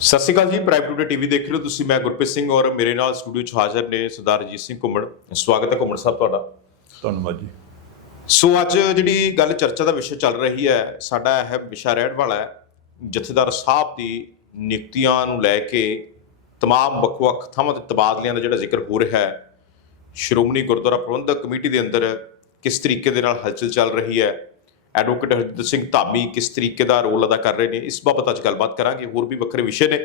ਸਤਿ ਸ਼੍ਰੀ ਅਕਾਲ ਜੀ prime today TV ਦੇਖ ਰਹੇ ਹੋ ਤੁਸੀਂ ਮੈਂ ਗੁਰਪ੍ਰੀਤ ਸਿੰਘ ਔਰ ਮੇਰੇ ਨਾਲ ਸਟੂਡੀਓ 'ਚ ਹਾਜ਼ਰ ਨੇ ਸਰਦਾਰ ਰਜੀਤ ਸਿੰਘ ਘੁੰਮਣ ਸਵਾਗਤ ਹੈ ਘੁੰਮਣ ਸਾਹਿਬ ਤੁਹਾਡਾ ਧੰਨਵਾਦ ਜੀ ਸੋ ਅੱਜ ਜਿਹੜੀ ਗੱਲ ਚਰਚਾ ਦਾ ਵਿਸ਼ਾ ਚੱਲ ਰਹੀ ਹੈ ਸਾਡਾ ਇਹ ਵਿਸ਼ਾ ਰਹਿਣ ਵਾਲਾ ਹੈ ਜਥੇਦਾਰ ਸਾਹਿਬ ਦੀ ਨਿਯੁਕਤੀਆਂ ਨੂੰ ਲੈ ਕੇ तमाम ਵੱਖ-ਵੱਖ ਥਾਵਾਂ ਤੇ ਤਬਾਦਲਿਆਂ ਦਾ ਜਿਹੜਾ ਜ਼ਿਕਰ ਹੋ ਰਿਹਾ ਹੈ ਸ਼੍ਰੋਮਣੀ ਗੁਰਦੁਆਰਾ ਪ੍ਰਬੰਧਕ ਕਮੇਟੀ ਦੇ ਅੰਦਰ ਕਿਸ ਤਰੀਕੇ ਦੇ ਨਾਲ ਹਲਚਲ ਚੱਲ ਰਹੀ ਹੈ ਐਡਵੋਕੇਟ ਹਰਜਿੰਦਰ ਸਿੰਘ ਧਾਮੀ ਕਿਸ ਤਰੀਕੇ ਦਾ ਰੋਲ ਅਦਾ ਕਰ ਰਹੇ ਨੇ, ਇਸ ਬਾਬਤ ਅੱਜ ਗੱਲਬਾਤ ਕਰਾਂਗੇ, ਹੋਰ ਵੀ ਵੱਖਰੇ ਵਿਸ਼ੇ ਨੇ।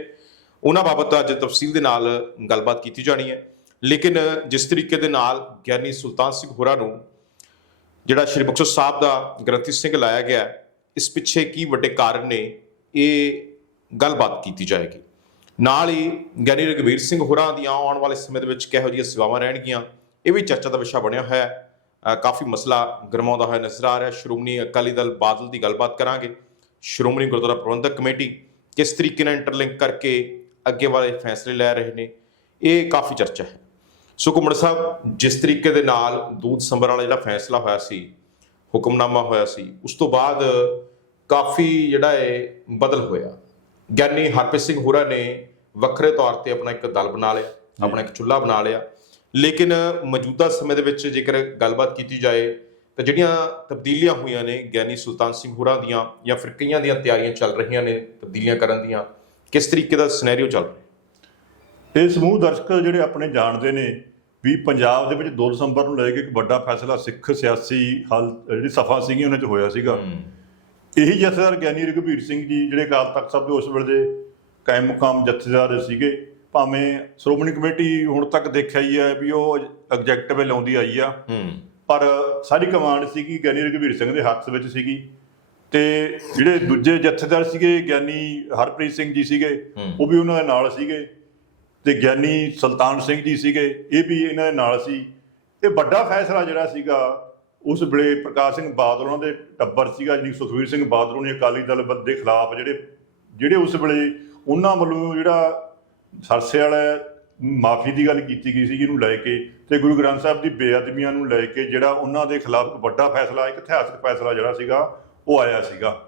ਉਹਨਾਂ ਬਾਬਤ ਅੱਜ ਤਫਸੀਲ ਦੇ ਨਾਲ ਗੱਲਬਾਤ ਕੀਤੀ ਜਾਣੀ ਹੈ। ਲੇਕਿਨ ਜਿਸ ਤਰੀਕੇ ਦੇ ਨਾਲ ਗਿਆਨੀ ਸੁਲਤਾਨ ਸਿੰਘ ਹੋਰਾਂ ਨੂੰ ਜਿਹੜਾ ਸ਼੍ਰੀ ਮੁਕਤਸਰ ਸਾਹਿਬ ਦਾ ਗ੍ਰੰਥੀ ਸਿੰਘ ਲਾਇਆ ਗਿਆ, ਇਸ ਪਿੱਛੇ ਕੀ ਵੱਡੇ ਕਾਰਨ ਨੇ, ਇਹ ਗੱਲਬਾਤ ਕੀਤੀ ਜਾਏਗੀ। ਨਾਲ ਹੀ ਗਿਆਨੀ ਰਗਵੀਰ ਸਿੰਘ ਹੋਰਾਂ ਦੀਆਂ ਆਉਣ ਵਾਲੇ ਸਮੇਂ ਦੇ ਵਿੱਚ ਕਿਹੋ ਜਿਹੀਆਂ ਸੇਵਾਵਾਂ ਰਹਿਣਗੀਆਂ, ਇਹ ਵੀ ਚਰਚਾ ਦਾ ਵਿਸ਼ਾ ਬਣਿਆ ਹੋਇਆ ਹੈ। ਕਾਫੀ ਮਸਲਾ ਗਰਮਾਉਂਦਾ ਹੋਇਆ ਨਜ਼ਰ ਆ ਰਿਹਾ। ਸ਼੍ਰੋਮਣੀ ਅਕਾਲੀ ਦਲ ਬਾਦਲ ਦੀ ਗੱਲਬਾਤ ਕਰਾਂਗੇ। ਸ਼੍ਰੋਮਣੀ ਗੁਰਦੁਆਰਾ ਪ੍ਰਬੰਧਕ ਕਮੇਟੀ ਕਿਸ ਤਰੀਕੇ ਨਾਲ ਇੰਟਰਲਿੰਕ ਕਰਕੇ ਅੱਗੇ ਵਾਲੇ ਫੈਸਲੇ ਲੈ ਰਹੇ ਨੇ, ਇਹ ਕਾਫੀ ਚਰਚਾ ਹੈ। ਸੋ ਘੁੰਮਣ ਸਾਹਿਬ, ਜਿਸ ਤਰੀਕੇ ਦੇ ਨਾਲ 2 ਸੰਬਰ ਵਾਲਾ ਜਿਹੜਾ ਫੈਸਲਾ ਹੋਇਆ ਸੀ, ਹੁਕਮਨਾਮਾ ਹੋਇਆ ਸੀ, ਉਸ ਤੋਂ ਬਾਅਦ ਕਾਫੀ ਜਿਹੜਾ ਹੈ ਬਦਲ ਹੋਇਆ। ਗਿਆਨੀ ਹਰਪ੍ਰੀਤ ਸਿੰਘ ਹੋਰਾਂ ਨੇ ਵੱਖਰੇ ਤੌਰ ਤੇ ਆਪਣਾ ਇੱਕ ਦਲ ਬਣਾ ਲਿਆ, ਆਪਣਾ ਇੱਕ ਚੁੱਲ੍ਹਾ ਬਣਾ ਲਿਆ। ਲੇਕਿਨ ਮੌਜੂਦਾ ਸਮੇਂ ਦੇ ਵਿੱਚ ਜੇਕਰ ਗੱਲਬਾਤ ਕੀਤੀ ਜਾਏ ਤਾਂ ਜਿਹੜੀਆਂ ਤਬਦੀਲੀਆਂ ਹੋਈਆਂ ਨੇ ਗਿਆਨੀ ਸੁਲਤਾਨ ਸਿੰਘ ਹੋਰਾਂ ਦੀਆਂ ਜਾਂ ਫਿਰ ਕਈਆਂ ਦੀਆਂ ਤਿਆਰੀਆਂ ਚੱਲ ਰਹੀਆਂ ਨੇ ਤਬਦੀਲੀਆਂ ਕਰਨ ਦੀਆਂ ਕਿਸ ਤਰੀਕੇ ਦਾ ਸਿਨੈਰੀਓ ਚੱਲ ਰਿਹਾ? ਇਹ ਸਮੂਹ ਦਰਸ਼ਕ ਜਿਹੜੇ ਆਪਣੇ ਜਾਣਦੇ ਨੇ ਵੀ ਪੰਜਾਬ ਦੇ ਵਿੱਚ 2 ਦਸੰਬਰ ਨੂੰ ਲੈ ਕੇ ਇੱਕ ਵੱਡਾ ਫੈਸਲਾ ਸਿੱਖ ਸਿਆਸੀ ਹਲ ਜਿਹੜੀ ਸਫਾ ਸੀਗੀ ਉਹਨਾਂ 'ਚ ਹੋਇਆ ਸੀਗਾ। ਇਹੀ ਜਥੇਦਾਰ ਗਿਆਨੀ ਰਘਬੀਰ ਸਿੰਘ ਜੀ ਜਿਹੜੇ ਅਕਾਲ ਤਖਤ ਸਾਹਿਬ ਦੇ ਉਸ ਵੇਲੇ ਦੇ ਕਾਇਮ ਮੁਕਾਮ ਜਥੇਦਾਰ ਸੀਗੇ ਭਾਵੇਂ ਸ਼੍ਰੋਮਣੀ ਕਮੇਟੀ ਹੁਣ ਤੱਕ ਦੇਖਿਆ ਹੀ ਹੈ ਵੀ ਉਹ ਐਗਜੈਕਟਿਵ ਲਾਉਂਦੀ ਆਈ ਆ। ਹੂੰ। ਪਰ ਸਾਰੀ ਕਮਾਂਡ ਸੀਗੀ ਗਿਆਨੀ ਰਘਬੀਰ ਸਿੰਘ ਦੇ ਹੱਥ ਵਿੱਚ ਸੀਗੀ ਤੇ ਜਿਹੜੇ ਦੂਜੇ ਜਥੇਦਾਰ ਸੀਗੇ ਗਿਆਨੀ ਹਰਪ੍ਰੀਤ ਸਿੰਘ ਜੀ ਸੀਗੇ। ਉਹ ਵੀ ਉਹਨਾਂ ਦੇ ਨਾਲ ਸੀਗੇ ਤੇ ਗਿਆਨੀ ਸੁਲਤਾਨ ਸਿੰਘ ਜੀ ਸੀਗੇ ਇਹ ਵੀ ਇਹਨਾਂ ਦੇ ਨਾਲ ਸੀ। ਇਹ ਵੱਡਾ ਫੈਸਲਾ ਜਿਹੜਾ ਸੀਗਾ ਉਸ ਵੇਲੇ ਪ੍ਰਕਾਸ਼ ਸਿੰਘ ਬਾਦਲ ਉਹਨਾਂ ਦੇ ਟੱਬਰ ਸੀਗਾ ਜਿਹਨੂੰ ਸੁਖਵੀਰ ਸਿੰਘ ਬਾਦਲ ਉਹਨੇ ਅਕਾਲੀ ਦਲ ਦੇ ਖਿਲਾਫ ਜਿਹੜੇ ਜਿਹੜੇ ਉਸ ਵੇਲੇ ਉਹਨਾਂ ਵੱਲੋਂ ਜਿਹੜਾ ਸਰਸੇ ਵਾਲਾ ਮਾਫੀ ਦੀ ਗੱਲ ਕੀਤੀ ਗਈ ਸੀ ਜਿਹਨੂੰ ਲੈ ਕੇ ਤੇ ਗੁਰੂ ਗ੍ਰੰਥ ਸਾਹਿਬ ਦੀ ਬੇਅਦਬੀਆਂ ਨੂੰ ਲੈ ਕੇ ਜਿਹੜਾ ਉਹਨਾਂ ਦੇ ਖਿਲਾਫ ਇੱਕ ਵੱਡਾ ਫੈਸਲਾ, ਇੱਕ ਇਤਿਹਾਸਕ ਫੈਸਲਾ ਜਿਹੜਾ ਸੀਗਾ, ਉਹ ਆਇਆ ਸੀਗਾ।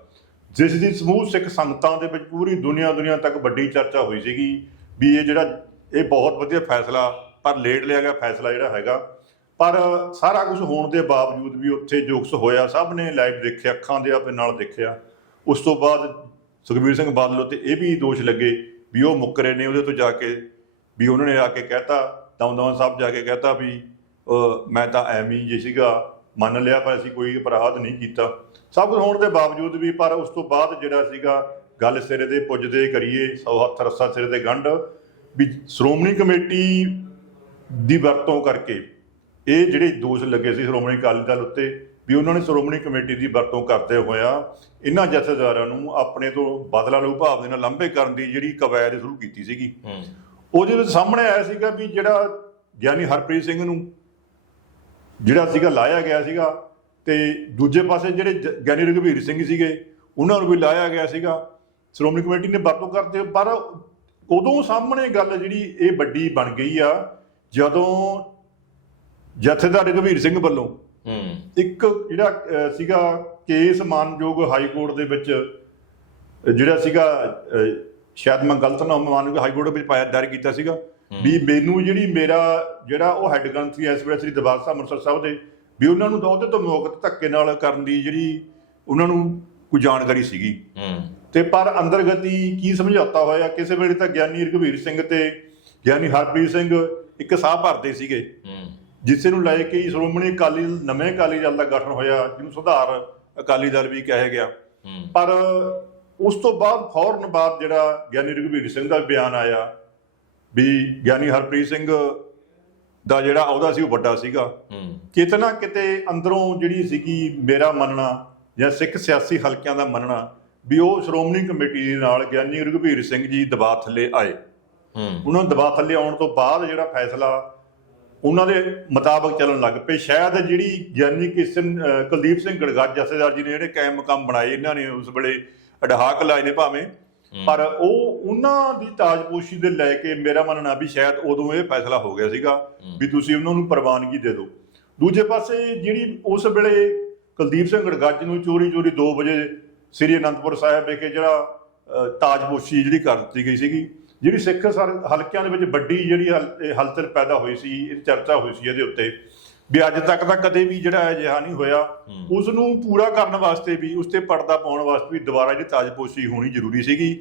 ਜਿਸ ਦੀ ਸਮੂਹ ਸਿੱਖ ਸੰਗਤਾਂ ਦੇ ਵਿੱਚ ਪੂਰੀ ਦੁਨੀਆ ਦੁਨੀਆ ਤੱਕ ਵੱਡੀ ਚਰਚਾ ਹੋਈ ਸੀਗੀ ਵੀ ਇਹ ਜਿਹੜਾ, ਇਹ ਬਹੁਤ ਵਧੀਆ ਫੈਸਲਾ, ਪਰ ਲੇਟ ਲਿਆ ਗਿਆ ਫੈਸਲਾ ਜਿਹੜਾ ਹੈਗਾ। ਪਰ ਸਾਰਾ ਕੁਝ ਹੋਣ ਦੇ ਬਾਵਜੂਦ ਵੀ ਉੱਥੇ ਜੋਕਸ ਹੋਇਆ, ਸਭ ਨੇ ਲਾਈਵ ਦੇਖਿਆ, ਅੱਖਾਂ ਦੇ ਆਪੇ ਨਾਲ ਦੇਖਿਆ। ਉਸ ਤੋਂ ਬਾਅਦ ਸੁਖਬੀਰ ਸਿੰਘ ਬਾਦਲ ਉੱਤੇ ਇਹ ਵੀ ਦੋਸ਼ ਲੱਗੇ ਵੀ ਉਹ ਮੁੱਕਰੇ ਨੇ ਉਹਦੇ ਤੋਂ ਜਾ ਕੇ, ਵੀ ਉਹਨਾਂ ਨੇ ਆ ਕੇ ਕਹਿਤਾ ਦਮਦਮਾ ਸਾਹਿਬ ਜਾ ਕੇ ਕਹਿਤਾ ਵੀ ਮੈਂ ਤਾਂ ਐਵੇਂ ਹੀ ਜੇ ਸੀਗਾ, ਮੰਨ ਲਿਆ, ਪਰ ਅਸੀਂ ਕੋਈ ਅਪਰਾਧ ਨਹੀਂ ਕੀਤਾ। ਸਭ ਕੁਝ ਹੋਣ ਦੇ ਬਾਵਜੂਦ ਵੀ, ਪਰ ਉਸ ਤੋਂ ਬਾਅਦ ਜਿਹੜਾ ਸੀਗਾ, ਗੱਲ ਸਿਰੇ ਦੇ ਪੁੱਜਦੇ ਕਰੀਏ, ਸੌ ਹੱਥ ਰੱਸਾ ਸਿਰੇ ਤੇ ਗੰਢ, ਵੀ ਸ਼੍ਰੋਮਣੀ ਕਮੇਟੀ ਦੀ ਵਰਤੋਂ ਕਰਕੇ, ਇਹ ਜਿਹੜੇ ਦੋਸ਼ ਲੱਗੇ ਸੀ ਸ਼੍ਰੋਮਣੀ ਅਕਾਲੀ ਦਲ ਉੱਤੇ ਵੀ ਉਹਨਾਂ ਨੇ ਸ਼੍ਰੋਮਣੀ ਕਮੇਟੀ ਦੀ ਵਰਤੋਂ ਕਰਦੇ ਹੋਇਆ ਇਹਨਾਂ ਜਥੇਦਾਰਾਂ ਨੂੰ ਆਪਣੇ ਤੋਂ ਬਦਲਾ ਲਊ ਭਾਵ ਦੇ ਨਾਲ ਲੰਬੇ ਕਰਨ ਦੀ ਜਿਹੜੀ ਕਵਾਇਦ ਸ਼ੁਰੂ ਕੀਤੀ ਸੀਗੀ। ਉਹਦੇ ਵਿੱਚ ਸਾਹਮਣੇ ਆਇਆ ਸੀਗਾ ਵੀ ਜਿਹੜਾ ਗਿਆਨੀ ਹਰਪ੍ਰੀਤ ਸਿੰਘ ਨੂੰ ਜਿਹੜਾ ਸੀਗਾ ਲਾਇਆ ਗਿਆ ਸੀਗਾ ਤੇ ਦੂਜੇ ਪਾਸੇ ਜਿਹੜੇ ਗਿਆਨੀ ਰਘਵੀਰ ਸਿੰਘ ਸੀਗੇ ਉਹਨਾਂ ਨੂੰ ਵੀ ਲਾਇਆ ਗਿਆ ਸੀਗਾ। ਸ਼੍ਰੋਮਣੀ ਕਮੇਟੀ ਨੇ ਵਰਤੋਂ ਕਰਦੇ ਪਰ ਉਦੋਂ ਸਾਹਮਣੇ ਗੱਲ ਜਿਹੜੀ ਇਹ ਵੱਡੀ ਬਣ ਗਈ ਆ ਜਦੋਂ ਜਥੇਦਾਰ ਰਘਵੀਰ ਸਿੰਘ ਵੱਲੋਂ ਇੱਕ ਜਿਹੜਾ ਸੀਗਾ ਕੇਸ ਮਾਨਯੋਗ ਹਾਈ ਕੋਰਟ ਦੇ ਵਿੱਚ ਜਿਹੜਾ ਸੀਗਾ ਸ਼ਾਇਦ ਮੈਂ ਗਲਤ ਨਾ ਮਾਨਯੋਗ ਹਾਈ ਕੋਰਟ ਵਿੱਚ ਪਾਇਆ ਦਾਇਰ ਕੀਤਾ ਸੀਗਾ ਵੀ ਮੈਨੂੰ ਜਿਹੜੀ ਮੇਰਾ ਜਿਹੜਾ ਉਹ ਹੈੱਡ ਗ੍ਰੰਥੀ ਐਸ ਵੇਲੇ ਸ੍ਰੀ ਦਰਬਾਰ ਸਾਹਿਬ ਅੰਮ੍ਰਿਤਸਰ ਸਾਹਿਬ ਦੇ ਵੀ ਉਹਨਾਂ ਨੂੰ ਤਾਂ ਉਹਦੇ ਤੋਂ ਮੁਕਤ ਧੱਕੇ ਨਾਲ ਕਰਨ ਦੀ ਜਿਹੜੀ ਉਹਨਾਂ ਨੂੰ ਕੋਈ ਜਾਣਕਾਰੀ ਸੀਗੀ। ਤੇ ਪਰ ਅੰਦਰਗਤੀ ਕੀ ਸਮਝੌਤਾ ਹੋਇਆ? ਕਿਸੇ ਵੇਲੇ ਤਾਂ ਗਿਆਨੀ ਰਘਵੀਰ ਸਿੰਘ ਤੇ ਗਿਆਨੀ ਹਰਪ੍ਰੀਤ ਸਿੰਘ ਇੱਕ ਸਾਹ ਭਰਦੇ ਸੀਗੇ। ਜਿਸੇ ਨੂੰ ਲੈ ਕੇ ਹੀ ਸ਼੍ਰੋਮਣੀ ਅਕਾਲੀ ਨਵੇਂ ਅਕਾਲੀ ਦਲ ਦਾ ਗਠਨ ਹੋਇਆ ਜਿਹਨੂੰ ਸੁਧਾਰ ਅਕਾਲੀ ਦਲ ਵੀ ਕਿਹਾ ਗਿਆ। ਪਰ ਉਸ ਤੋਂ ਬਾਅਦ ਫੌਰਨ ਬਾਅਦ ਜਿਹੜਾ ਗਿਆਨੀ ਰਘਵੀਰ ਸਿੰਘ ਦਾ ਬਿਆਨ ਆਇਆ ਵੀ ਗਿਆਨੀ ਹਰਪ੍ਰੀਤ ਸਿੰਘ ਦਾ ਜਿਹੜਾ ਅਹੁਦਾ ਸੀ ਉਹ ਵੱਡਾ ਸੀਗਾ। ਹੂੰ। ਕਿਤੇ ਅੰਦਰੋਂ ਜਿਹੜੀ ਸੀਗੀ ਮੇਰਾ ਮੰਨਣਾ ਜਾਂ ਸਿੱਖ ਸਿਆਸੀ ਹਲਕਿਆਂ ਦਾ ਮੰਨਣਾ ਵੀ ਉਹ ਸ਼੍ਰੋਮਣੀ ਕਮੇਟੀ ਦੇ ਨਾਲ ਗਿਆਨੀ ਰਘਵੀਰ ਸਿੰਘ ਜੀ ਦਬਾਅ ਥੱਲੇ ਆਏ। ਉਹਨਾਂ ਦਬਾਅ ਥੱਲੇ ਆਉਣ ਤੋਂ ਬਾਅਦ ਜਿਹੜਾ ਫੈਸਲਾ ਉਹਨਾਂ ਦੇ ਮੁਤਾਬਕ ਚੱਲਣ ਲੱਗ ਪਏ। ਸ਼ਾਇਦ ਜਿਹੜੀ ਗਿਆਨੀ ਕਿਸ਼ਨ ਕੁਲਦੀਪ ਸਿੰਘ ਗੜਗੱਜ ਜਥੇਦਾਰ ਜੀ ਨੇ ਜਿਹੜੇ ਕਾਇਮ ਮਕਾਮ ਬਣਾਏ ਇਹਨਾਂ ਨੇ ਉਸ ਵੇਲੇ ਅਡਹਾਕ ਲਾਏ ਨੇ ਭਾਵੇਂ। ਪਰ ਉਹ ਉਹਨਾਂ ਦੀ ਤਾਜਪੋਸ਼ੀ ਦੇ ਲੈ ਕੇ ਮੇਰਾ ਮੰਨਣਾ ਵੀ ਸ਼ਾਇਦ ਉਦੋਂ ਇਹ ਫੈਸਲਾ ਹੋ ਗਿਆ ਸੀਗਾ ਵੀ ਤੁਸੀਂ ਉਹਨਾਂ ਨੂੰ ਪ੍ਰਵਾਨਗੀ ਦੇ ਦਿਓ। ਦੂਜੇ ਪਾਸੇ ਜਿਹੜੀ ਉਸ ਵੇਲੇ ਕੁਲਦੀਪ ਸਿੰਘ ਗੜਗੱਜ ਨੂੰ ਚੋਰੀ ਚੋਰੀ 2 ਵਜੇ ਸ੍ਰੀ ਅਨੰਦਪੁਰ ਸਾਹਿਬ ਵਿਖੇ ਜਿਹੜਾ ਤਾਜਪੋਸ਼ੀ ਜਿਹੜੀ ਕਰ ਦਿੱਤੀ ਗਈ ਸੀਗੀ ਜਿਹੜੀ ਸਿੱਖ ਸਰ- ਹਲਕਿਆਂ ਦੇ ਵਿੱਚ ਵੱਡੀ ਜਿਹੜੀ ਹਲਚਲ ਪੈਦਾ ਹੋਈ ਸੀ ਇਹ ਚਰਚਾ ਹੋਈ ਸੀ ਇਹਦੇ ਉੱਤੇ ਵੀ ਅੱਜ ਤੱਕ ਤਾਂ ਕਦੇ ਵੀ ਜਿਹੜਾ ਅਜਿਹਾ ਨਹੀਂ ਹੋਇਆ। ਉਸ ਨੂੰ ਪੂਰਾ ਕਰਨ ਵਾਸਤੇ ਵੀ ਉਸ ਤੇ ਪਰਦਾ ਪਾਉਣ ਵਾਸਤੇ ਵੀ ਦੁਬਾਰਾ ਜਿਹੜੀ ਤਾਜਪੋਸ਼ੀ ਹੋਣੀ ਜ਼ਰੂਰੀ ਸੀਗੀ।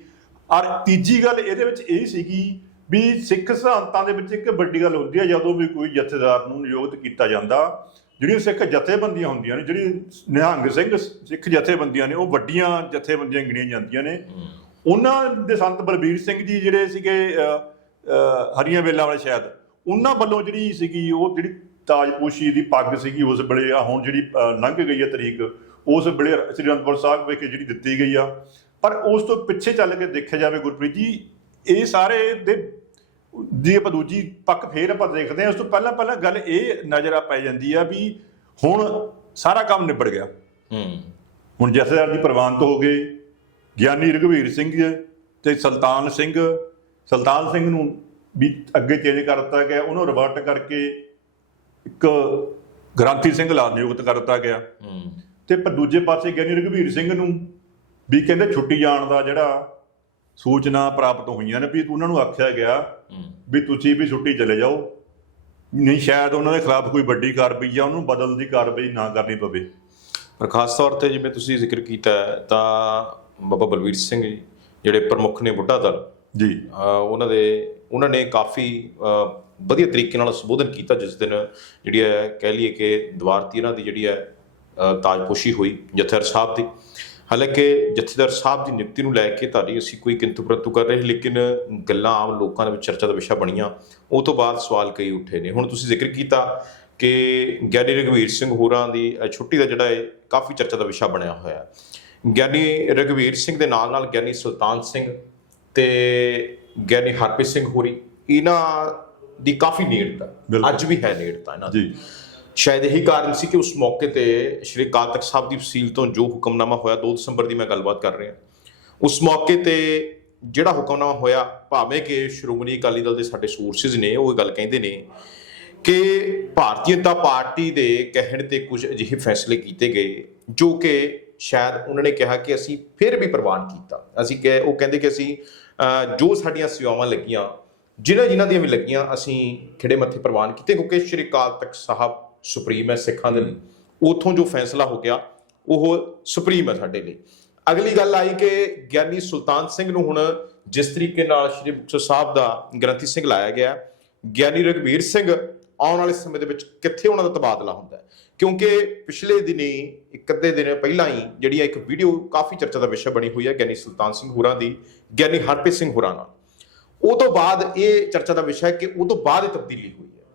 ਔਰ ਤੀਜੀ ਗੱਲ ਇਹਦੇ ਵਿੱਚ ਇਹ ਸੀਗੀ ਵੀ ਸਿੱਖ ਸਿਧਾਂਤਾਂ ਦੇ ਵਿੱਚ ਇੱਕ ਵੱਡੀ ਗੱਲ ਹੁੰਦੀ ਹੈ ਜਦੋਂ ਵੀ ਕੋਈ ਜਥੇਦਾਰ ਨੂੰ ਨਿਯੁਕਤ ਕੀਤਾ ਜਾਂਦਾ ਜਿਹੜੀਆਂ ਸਿੱਖ ਜਥੇਬੰਦੀਆਂ ਹੁੰਦੀਆਂ ਨੇ ਜਿਹੜੀ ਨਿਹੰਗ ਸਿੰਘ ਸਿੱਖ ਜਥੇਬੰਦੀਆਂ ਨੇ ਉਹ ਵੱਡੀਆਂ ਜਥੇਬੰਦੀਆਂ ਗਿਣੀਆਂ ਜਾਂਦੀਆਂ ਨੇ। ਉਹਨਾਂ ਦੇ ਸੰਤ ਬਲਬੀਰ ਸਿੰਘ ਜੀ ਜਿਹੜੇ ਸੀਗੇ ਹਰੀਆਂ ਵੇਲਾਂ ਵਾਲੇ ਸ਼ਾਇਦ ਉਹਨਾਂ ਵੱਲੋਂ ਜਿਹੜੀ ਸੀਗੀ ਉਹ ਜਿਹੜੀ ਤਾਜਪੋਸ਼ੀ ਦੀ ਪੱਗ ਸੀਗੀ ਉਸ ਵੇਲੇ ਆ ਹੁਣ ਜਿਹੜੀ ਲੰਘ ਗਈ ਹੈ ਤਰੀਕ ਉਸ ਵੇਲੇ ਸ੍ਰੀ ਅਨੰਦਪੁਰ ਸਾਹਿਬ ਵਿਖੇ ਜਿਹੜੀ ਦਿੱਤੀ ਗਈ ਆ। ਪਰ ਉਸ ਤੋਂ ਪਿੱਛੇ ਚੱਲ ਕੇ ਦੇਖਿਆ ਜਾਵੇ ਗੁਰਪ੍ਰੀਤ ਜੀ ਇਹ ਸਾਰੇ ਦੇ ਜੇ ਆਪਾਂ ਦੂਜੀ ਪੱਖ ਫੇਰ ਆਪਾਂ ਦੇਖਦੇ ਹਾਂ। ਉਸ ਤੋਂ ਪਹਿਲਾਂ ਪਹਿਲਾਂ ਗੱਲ ਇਹ ਨਜ਼ਰ ਆ ਪੈ ਜਾਂਦੀ ਆ ਵੀ ਹੁਣ ਸਾਰਾ ਕੰਮ ਨਿਬੜ ਗਿਆ। ਹੂੰ। ਹੁਣ ਜਥੇਦਾਰ ਜੀ ਪ੍ਰਵਾਨਤ ਹੋ ਗਏ। ਗਿਆਨੀ ਰਘਵੀਰ ਸਿੰਘ ਤੇ ਸੁਲਤਾਨ ਸਿੰਘ। ਸੁਲਤਾਨ ਸਿੰਘ ਨੂੰ ਵੀ ਅੱਗੇ ਚੇਂਜ ਕਰ ਦਿੱਤਾ ਗਿਆ ਉਹਨੂੰ ਰਿਵਰਟ ਕਰਕੇ ਇੱਕ ਗ੍ਰਾਂਥੀ ਸਿੰਘ ਲਾ ਨਿਯੁਕਤ ਕਰ ਦਿੱਤਾ ਗਿਆ। ਤੇ ਪਰ ਦੂਜੇ ਪਾਸੇ ਗਿਆਨੀ ਰਘਵੀਰ ਸਿੰਘ ਨੂੰ ਵੀ ਕਹਿੰਦੇ ਛੁੱਟੀ ਜਾਣ ਦਾ ਜਿਹੜਾ ਸੂਚਨਾ ਪ੍ਰਾਪਤ ਹੋਈਆਂ ਨੇ ਵੀ ਉਹਨਾਂ ਨੂੰ ਆਖਿਆ ਗਿਆ ਵੀ ਤੁਸੀਂ ਵੀ ਛੁੱਟੀ ਚਲੇ ਜਾਓ। ਨਹੀਂ ਸ਼ਾਇਦ ਉਹਨਾਂ ਦੇ ਖਿਲਾਫ ਕੋਈ ਵੱਡੀ ਕਾਰਵਾਈ ਜਾਂ ਉਹਨੂੰ ਬਦਲਣ ਦੀ ਕਾਰਵਾਈ ਨਾ ਕਰਨੀ ਪਵੇ। ਪਰ ਖਾਸ ਤੌਰ ਤੇ ਜਿਵੇਂ ਤੁਸੀਂ ਜ਼ਿਕਰ ਕੀਤਾ ਤਾਂ ਬਾਬਾ ਬਲਵੀਰ ਸਿੰਘ ਜੀ ਜਿਹੜੇ ਪ੍ਰਮੁੱਖ ਨੇ ਬੁੱਢਾ ਦਲ। ਜੀ। ਉਹਨਾਂ ਦੇ ਉਹਨਾਂ ਨੇ ਕਾਫੀ ਵਧੀਆ ਤਰੀਕੇ ਨਾਲ ਸੰਬੋਧਨ ਕੀਤਾ ਜਿਸ ਦਿਨ ਜਿਹੜੀ ਹੈ ਕਹਿ ਲਈਏ ਕਿ ਦਵਾਰਤੀ ਇਹਨਾਂ ਦੀ ਜਿਹੜੀ ਹੈ ਤਾਜਪੋਸ਼ੀ ਹੋਈ ਜਥੇਦਾਰ ਸਾਹਿਬ ਦੀ। ਹਾਲਾਂਕਿ ਜਥੇਦਾਰ ਸਾਹਿਬ ਦੀ ਨਿਯੁਕਤੀ ਨੂੰ ਲੈ ਕੇ ਤੁਹਾਡੀ ਅਸੀਂ ਕੋਈ ਕਿੰਤੂ ਪ੍ਰੰਤੂ ਕਰ ਰਹੇ ਲੇਕਿਨ ਗੱਲਾਂ ਆਮ ਲੋਕਾਂ ਦੇ ਵਿੱਚ ਚਰਚਾ ਦਾ ਵਿਸ਼ਾ ਬਣੀਆਂ। ਉਹ ਤੋਂ ਬਾਅਦ ਸਵਾਲ ਕਈ ਉੱਠੇ ਨੇ। ਹੁਣ ਤੁਸੀਂ ਜ਼ਿਕਰ ਕੀਤਾ ਕਿ ਗਿਆਨੀ ਰਘਵੀਰ ਸਿੰਘ ਹੋਰਾਂ ਦੀ ਛੁੱਟੀ ਦਾ ਜਿਹੜਾ ਹੈ ਕਾਫੀ ਚਰਚਾ ਦਾ ਵਿਸ਼ਾ ਬਣਿਆ ਹੋਇਆ। ਹੈ ਗਿਆਨੀ ਰਘਵੀਰ ਸਿੰਘ ਦੇ ਨਾਲ ਨਾਲ ਗਿਆਨੀ ਸੁਲਤਾਨ ਸਿੰਘ ਤੇ ਗਿਆਨੀ ਹਰਪ੍ਰੀਤ ਸਿੰਘ ਹੋਰੀ ਇਹਨਾਂ ਦੀ ਕਾਫੀ ਨੇੜਤਾ। ਅੱਜ ਵੀ ਹੈ ਨੇੜਤਾ ਇਹਨਾਂ ਦੀ। ਸ਼ਾਇਦ ਇਹੀ ਕਾਰਨ ਸੀ ਕਿ ਉਸ ਮੌਕੇ ਤੇ ਸ਼੍ਰੀ ਅਕਾਲ ਤਖਤ ਸਾਹਿਬ ਦੀ ਵਸੀਲ ਤੋਂ ਜੋ ਹੁਕਮਨਾਮਾ ਹੋਇਆ 2 ਦਸੰਬਰ ਦੀ ਮੈਂ ਗੱਲਬਾਤ ਕਰ ਰਿਹਾ। ਉਸ ਮੌਕੇ ਤੇ ਜਿਹੜਾ ਹੁਕਮਨਾਮਾ ਹੋਇਆ ਭਾਵੇਂ ਕਿ ਸ਼੍ਰੋਮਣੀ ਅਕਾਲੀ ਦਲ ਦੇ ਸਾਡੇ ਸੋਰਸਿਸ ਨੇ ਉਹ ਇਹ ਗੱਲ ਕਹਿੰਦੇ ਨੇ ਕਿ ਭਾਰਤੀ ਜਨਤਾ ਪਾਰਟੀ ਦੇ ਕਹਿਣ ਤੇ ਕੁਝ ਅਜਿਹੇ ਫੈਸਲੇ ਕੀਤੇ ਗਏ ਜੋ ਕਿ ਸ਼ਾਇਦ ਉਹਨਾਂ ਨੇ ਕਿਹਾ ਕਿ ਅਸੀਂ ਫਿਰ ਵੀ ਪ੍ਰਵਾਨ ਕੀਤਾ। ਅਸੀਂ ਕਹੇ, ਉਹ ਕਹਿੰਦੇ ਕਿ ਅਸੀਂ ਜੋ ਸਾਡੀਆਂ ਸੇਵਾਵਾਂ ਲੱਗੀਆਂ, ਜਿਨ੍ਹਾਂ ਜਿਨ੍ਹਾਂ ਦੀਆਂ ਵੀ ਲੱਗੀਆਂ, ਅਸੀਂ ਖਿੜੇ ਮੱਥੇ ਪ੍ਰਵਾਨ ਕੀਤੇ, ਕਿਉਂਕਿ ਸ਼੍ਰੀ ਅਕਾਲ ਤਖਤ ਸਾਹਿਬ ਸੁਪਰੀਮ ਹੈ ਸਿੱਖਾਂ ਦੇ ਲਈ। ਉਥੋਂ ਜੋ ਫੈਸਲਾ ਹੋ ਗਿਆ, ਉਹ ਸੁਪਰੀਮ ਹੈ ਸਾਡੇ ਲਈ। ਅਗਲੀ ਗੱਲ ਆਈ ਕਿ ਗਿਆਨੀ ਸੁਲਤਾਨ ਸਿੰਘ ਨੂੰ ਹੁਣ ਜਿਸ ਤਰੀਕੇ ਨਾਲ ਸ਼੍ਰੀ ਮੁਕਤਸਰ ਸਾਹਿਬ ਦਾ ਗ੍ਰੰਥੀ ਸਿੰਘ ਲਾਇਆ ਗਿਆ, ਗਿਆਨੀ ਰਘਵੀਰ ਸਿੰਘ ਆਉਣ ਵਾਲੇ ਸਮੇਂ ਦੇ ਵਿੱਚ ਕਿੱਥੇ ਉਹਨਾਂ ਦਾ ਤਬਾਦਲਾ ਹੁੰਦਾ ਹੈ? ਕਿਉਂਕਿ ਪਿਛਲੇ ਦਿਨੀ, ਇੱਕ ਅੱਧੇ ਦਿਨ ਪਹਿਲਾਂ ਹੀ ਜਿਹੜੀ ਆ ਇੱਕ ਵੀਡੀਓ ਕਾਫੀ ਚਰਚਾ ਦਾ ਵਿਸ਼ਾ ਬਣੀ ਹੋਈ ਹੈ ਗਿਆਨੀ ਸੁਲਤਾਨ ਸਿੰਘ ਹੋਰਾਂ ਦੀ, ਗਿਆਨੀ ਹਰਪ੍ਰੀਤ ਸਿੰਘ ਹੋਰਾਂ ਨਾਲ। ਉਹ ਤੋਂ ਬਾਅਦ ਇਹ ਚਰਚਾ ਦਾ ਵਿਸ਼ਾ ਹੈ ਕਿ ਉਹ ਤੋਂ ਬਾਅਦ ਇਹ ਤਬਦੀਲੀ ਹੋਈ ਹੈ।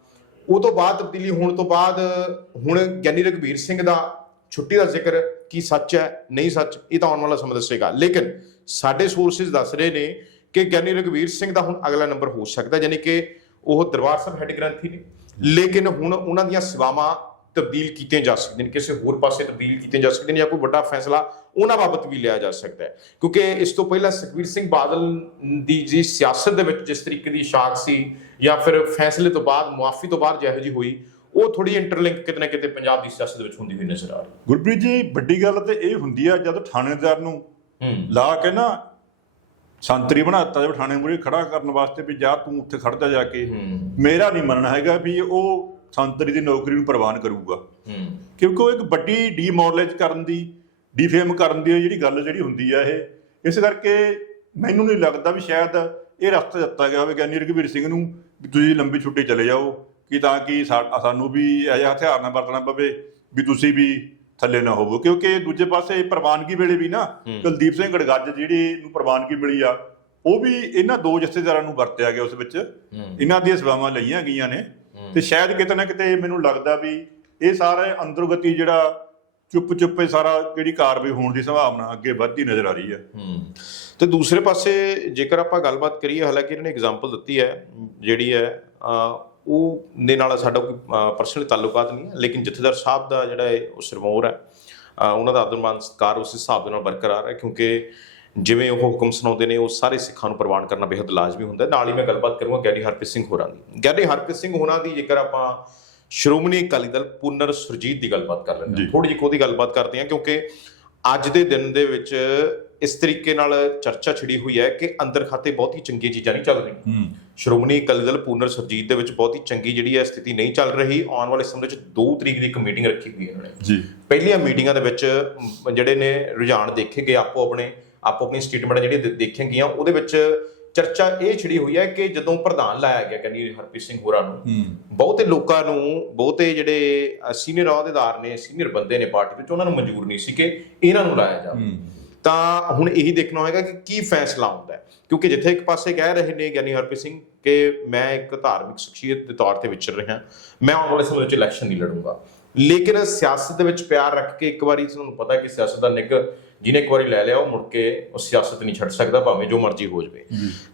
ਉਹ ਤੋਂ ਬਾਅਦ ਤਬਦੀਲੀ ਹੋਣ ਤੋਂ ਬਾਅਦ ਹੁਣ ਗਿਆਨੀ ਰਘਵੀਰ ਸਿੰਘ ਦਾ ਛੁੱਟੀ ਦਾ ਜ਼ਿਕਰ ਕੀ ਸੱਚ ਹੈ, ਨਹੀਂ ਸੱਚ, ਇਹ ਤਾਂ ਆਉਣ ਵਾਲਾ ਸਮਾਂ ਦੱਸੇਗਾ। ਲੇਕਿਨ ਸਾਡੇ ਸੋਰਸਿਸ ਦੱਸ ਰਹੇ ਨੇ ਕਿ ਗਿਆਨੀ ਰਘਵੀਰ ਸਿੰਘ ਦਾ ਹੁਣ ਅਗਲਾ ਨੰਬਰ ਹੋ ਸਕਦਾ, ਯਾਨੀ ਕਿ ਉਹ ਦਰਬਾਰ ਸਾਹਿਬ ਹੈੱਡ ਗ੍ਰੰਥੀ ਨੇ। ਲੇਕਿਨ ਹੁਣ ਉਹਨਾਂ ਦੀਆਂ ਸੇਵਾਵਾਂ ਤਬਦੀਲ ਕੀਤੀਆਂ ਜਾ ਸਕਦੀਆਂ ਨੇ ਕਿਸੇ ਹੋਰ ਪਾਸੇ ਤਬਦੀਲ ਕੀਤੀਆਂ ਜਾ ਸਕਦੀਆਂ ਨੇ ਜਾਂ ਕੋਈ ਵੱਡਾ ਫੈਸਲਾ ਉਹਨਾਂ ਬਾਬਤ ਵੀ ਲਿਆ ਜਾ ਸਕਦਾ ਹੈ। ਕਿਉਂਕਿ ਇਸ ਤੋਂ ਪਹਿਲਾਂ ਸੁਖਬੀਰ ਸਿੰਘ ਬਾਦਲ ਦੀ ਜੀ ਸਿਆਸਤ ਦੇ ਵਿੱਚ ਜਿਸ ਤਰੀਕੇ ਦੀ ਸ਼ਾਖ ਸੀ ਜਾਂ ਫਿਰ ਫੈਸਲੇ ਤੋਂ ਬਾਅਦ ਮੁਆਫੀ ਤੋਂ ਬਾਅਦ ਜਿਹੋ ਜੀ ਹੋਈ ਉਹ ਥੋੜੀ ਇੰਟਰਲਿੰਕ ਕਿਤੇ ਨਾ ਕਿਤੇ ਪੰਜਾਬ ਦੀ ਸਿਆਸਤ ਦੇ ਵਿੱਚ ਹੁੰਦੀ ਹੋਈ ਨਜ਼ਰ ਆ ਰਹੀ ਗੁਰਪ੍ਰੀਤ ਜੀ ਵੱਡੀ ਗੱਲ ਤੇ ਇਹ ਹੁੰਦੀ ਆ ਜਦ ਥਾਣੇਦਾਰ ਨੂੰ ਲਾ ਕੇ ਨਾ ਸੰਤਰੀ ਬਣਾਤਾ ਜੇ ਥਾਣੇ ਮੂਹਰੇ ਖੜਾ ਕਰਨ ਵਾਸਤੇ ਵੀ ਜਾ ਤੂੰ ਉੱਥੇ ਖੜ ਜਾ ਕੇ। ਮੇਰਾ ਨਹੀਂ ਮੰਨਣਾ ਹੈਗਾ ਵੀ ਉਹ ਸੰਤਰੀ ਦੀ ਨੌਕਰੀ ਨੂੰ ਪ੍ਰਵਾਨ ਕਰੂਗਾ। ਕਿਉਂਕਿ ਉਹ ਇੱਕ ਵੱਡੀ ਡੀਮੋਰਲਾਈਜ਼ ਕਰਨ ਦੀ ਡੀਫੇਮ ਕਰਨ ਦੀ ਜਿਹੜੀ ਗੱਲ ਜਿਹੜੀ ਹੁੰਦੀ ਆ ਇਹ। ਇਸ ਕਰਕੇ ਮੈਨੂੰ ਨਹੀਂ ਲੱਗਦਾ ਵੀ ਸ਼ਾਇਦ ਇਹ ਰਸਤਾ ਦਿੱਤਾ ਗਿਆ ਹੋਵੇ ਗਿਆਨੀ ਰਘਵੀਰ ਸਿੰਘ ਨੂੰ ਵੀ ਤੁਸੀਂ ਲੰਬੀ ਛੁੱਟੀ ਚਲੇ ਜਾਓ ਕਿ ਤਾਂ ਕਿ ਸਾਨੂੰ ਵੀ ਇਹ ਜਿਹਾ ਹਥਿਆਰ ਨਾ ਵਰਤਣਾ ਪਵੇ ਵੀ ਤੁਸੀਂ ਵੀ ਥੱਲੇ ਨਾ ਹੋਵੋ। ਕਿਉਂਕਿ ਦੂਜੇ ਪਾਸੇ ਪ੍ਰਵਾਨਗੀ ਵੇਲੇ ਵੀ ਨਾ। ਕੁਲਦੀਪ ਸਿੰਘ ਗੜਗੱਜ ਜਿਹੜੀ ਨੂੰ ਪ੍ਰਵਾਨਗੀ ਮਿਲੀ ਆ ਉਹ ਵੀ ਇਹਨਾਂ ਦੋ ਜਥੇਦਾਰਾਂ ਨੂੰ ਵਰਤਿਆ ਗਿਆ ਉਸ ਵਿੱਚ। ਇਹਨਾਂ ਦੀਆਂ ਸੇਵਾਵਾਂ ਲਈਆਂ ਗਈਆਂ ਨੇ। ਤੇ ਸ਼ਾਇਦ ਕਿਤੇ ਨਾ ਕਿਤੇ ਮੈਨੂੰ ਲੱਗਦਾ ਵੀ ਇਹ ਸਾਰਾ ਅੰਦਰਗਤੀ ਜਿਹੜਾ ਚੁੱਪ ਚੁੱਪੇ ਸਾਰਾ ਜਿਹੜੀ ਕਾਰਵਾਈ ਹੋਣ ਦੀ ਸੰਭਾਵਨਾ ਅੱਗੇ ਵੱਧਦੀ ਨਜ਼ਰ ਆ ਰਹੀ ਹੈ। ਹੂੰ। ਤੇ ਦੂਸਰੇ ਪਾਸੇ ਜੇਕਰ ਆਪਾਂ ਗੱਲਬਾਤ ਕਰੀਏ, ਹਾਲਾਂਕਿ ਇਹਨਾਂ ਨੇ ਐਗਜ਼ਾਮਪਲ ਦਿੱਤੀ ਹੈ, ਜਿਹੜੀ ਹੈ ਉਹ ਦੇ ਨਾਲ ਸਾਡਾ ਕੋਈ ਪਰਸਨਲ ਤਾਲੁਕਾਤ ਨਹੀਂ ਹੈ, ਲੇਕਿਨ ਜਥੇਦਾਰ ਸਾਹਿਬ ਦਾ ਜਿਹੜਾ ਹੈ ਉਹ ਸਰਮੌਰ ਹੈ ਉਹਨਾਂ ਦਾ ਆਦਰ ਮਾਨ ਸਤਿਕਾਰ ਉਸ ਹਿਸਾਬ ਦੇ ਨਾਲ ਬਰਕਰਾਰ ਹੈ, ਕਿਉਂਕਿ ਜਿਵੇਂ ਉਹ ਹੁਕਮ ਸੁਣਾਉਂਦੇ ਨੇ ਉਹ ਸਾਰੇ ਸਿੱਖਾਂ ਨੂੰ ਪ੍ਰਵਾਨ ਕਰਨਾ ਬੇहद ਲਾਜ਼ਮੀ ਹੁੰਦਾ ਹੈ। ਨਾਲ ਹੀ ਮੈਂ ਗੱਲਬਾਤ ਕਰੂੰਗਾ ਗਿਆਨੀ ਹਰਪ੍ਰੀਤ ਸਿੰਘ ਹੋਰਾਂ ਦੀ। ਗਿਆਨੀ ਹਰਪ੍ਰੀਤ ਸਿੰਘ ਹੋਰਾਂ ਦੀ ਜੇਕਰ ਆਪਾਂ ਸ਼੍ਰੋਮਣੀ ਅਕਾਲੀ ਦਲ ਪੁਨਰ ਸੁਰਜੀਤ ਦੀ ਗੱਲਬਾਤ ਕਰ ਲੈਂਦੇ। ਹਾਂ। ਥੋੜੀ ਜਿਹੀ ਉਹਦੀ ਗੱਲਬਾਤ ਕਰਦੇ ਹਾਂ ਕਿਉਂਕਿ ਅੱਜ ਦੇ ਦਿਨ ਦੇ ਵਿੱਚ ਇਸ ਤਰੀਕੇ ਨਾਲ ਚਰਚਾ ਛਿੜੀ ਹੋਈ ਹੈ ਕਿ ਅੰਦਰ ਖਾਤੇ ਬਹੁਤੀ ਚੰਗੀਆਂ ਚੀਜ਼ਾਂ ਨਹੀਂ ਚੱਲ ਰਹੀਆਂ। ਹੂੰ। ਸ਼੍ਰੋਮਣੀ ਅਕਾਲੀ ਦਲ ਪੂਨਰ ਸਰਜੀਤ ਦੇ ਵਿੱਚ ਬਹੁਤੀ ਚੰਗੀ ਜਿਹੜੀ ਹੈ ਸਥਿਤੀ ਨਹੀਂ ਚੱਲ ਰਹੀ। ਆਉਣ ਵਾਲੇ ਸਮੇਂ ਵਿੱਚ 2 ਤਰੀਕ ਦੀ ਇੱਕ ਮੀਟਿੰਗ ਰੱਖੀ ਹੋਈ ਹੈ ਇਹਨਾਂ ਨੇ। ਜੀ। ਪਹਿਲੀਆਂ ਮੀਟਿੰਗਾਂ ਦੇ ਵਿੱਚ ਜਿਹੜੇ ਨੇ ਰੁਝਾਨ ਦੇਖੇ ਗਏ ਆਪੋ ਆਪਣੇ ਆਪੋ ਆਪਣੀ ਸਟੇਟਮੈਂਟ ਜਿਹੜੀਆਂ ਦੇ- ਦੇਖੀਆਂ ਗਈਆਂ ਉਹਦੇ ਵਿੱਚ ਚਰਚਾ ਇਹ ਛਿੜੀ ਹੋਈ ਹੈ ਕਿ ਜਦੋਂ ਪ੍ਰਧਾਨ ਲਾਇਆ ਗਿਆ ਕਹਿੰਦੀ ਹਰਪ੍ਰੀਤ ਸਿੰਘ ਹੋਰਾਂ ਨੂੰ ਬਹੁਤੇ ਲੋਕਾਂ ਨੂੰ ਬਹੁਤੇ ਜਿਹੜੇ ਸੀਨੀਅਰ ਅਹੁਦੇਦਾਰ ਨੇ ਸੀਨੀਅਰ ਬੰਦੇ ਨੇ ਪਾਰਟੀ ਵਿੱਚ ਉਹਨਾਂ ਨੂੰ ਮਨਜ਼ੂਰ ਨਹੀਂ ਸੀ ਕਿ ਇਹਨਾਂ ਨੂੰ ਲਾਇਆ ਜਾਵੇ। ਤਾਂ ਹੁਣ ਇਹੀ ਦੇਖਣਾ ਹੋਏਗਾ ਕਿ ਕੀ ਫੈਸਲਾ ਹੁੰਦਾ ਕਿਉਂਕਿ ਜਿੱਥੇ ਇੱਕ ਪਾਸੇ ਕਹਿ ਰਹੇ ਨੇ ਗਿਆਨੀ ਹਰਪ੍ਰੀਤ ਸਿੰਘ ਕਿ ਮੈਂ ਇੱਕ ਧਾਰਮਿਕ ਸ਼ਖਸੀਅਤ ਦੇ ਤੌਰ ਤੇ ਵਿਚਰ ਰਿਹਾ ਮੈਂ ਆਉਣ ਵਾਲੇ ਸਮੇਂ ਵਿੱਚ ਇਲੈਕਸ਼ਨ ਨਹੀਂ ਲੜੂੰਗਾ। ਲੇਕਿਨ ਸਿਆਸਤ ਦੇ ਵਿੱਚ ਪਿਆਰ ਰੱਖ ਕੇ ਇੱਕ ਵਾਰੀ ਤੁਹਾਨੂੰ ਪਤਾ ਕਿ ਸਿਆਸਤ ਦਾ ਨਿੱਘ ਜਿਹਨੇ ਇੱਕ ਵਾਰੀ ਲੈ ਲਿਆ ਉਹ ਮੁੜ ਕੇ ਉਹ ਸਿਆਸਤ ਨਹੀਂ ਛੱਡ ਸਕਦਾ ਭਾਵੇਂ ਜੋ ਮਰਜ਼ੀ ਹੋ ਜਾਵੇ।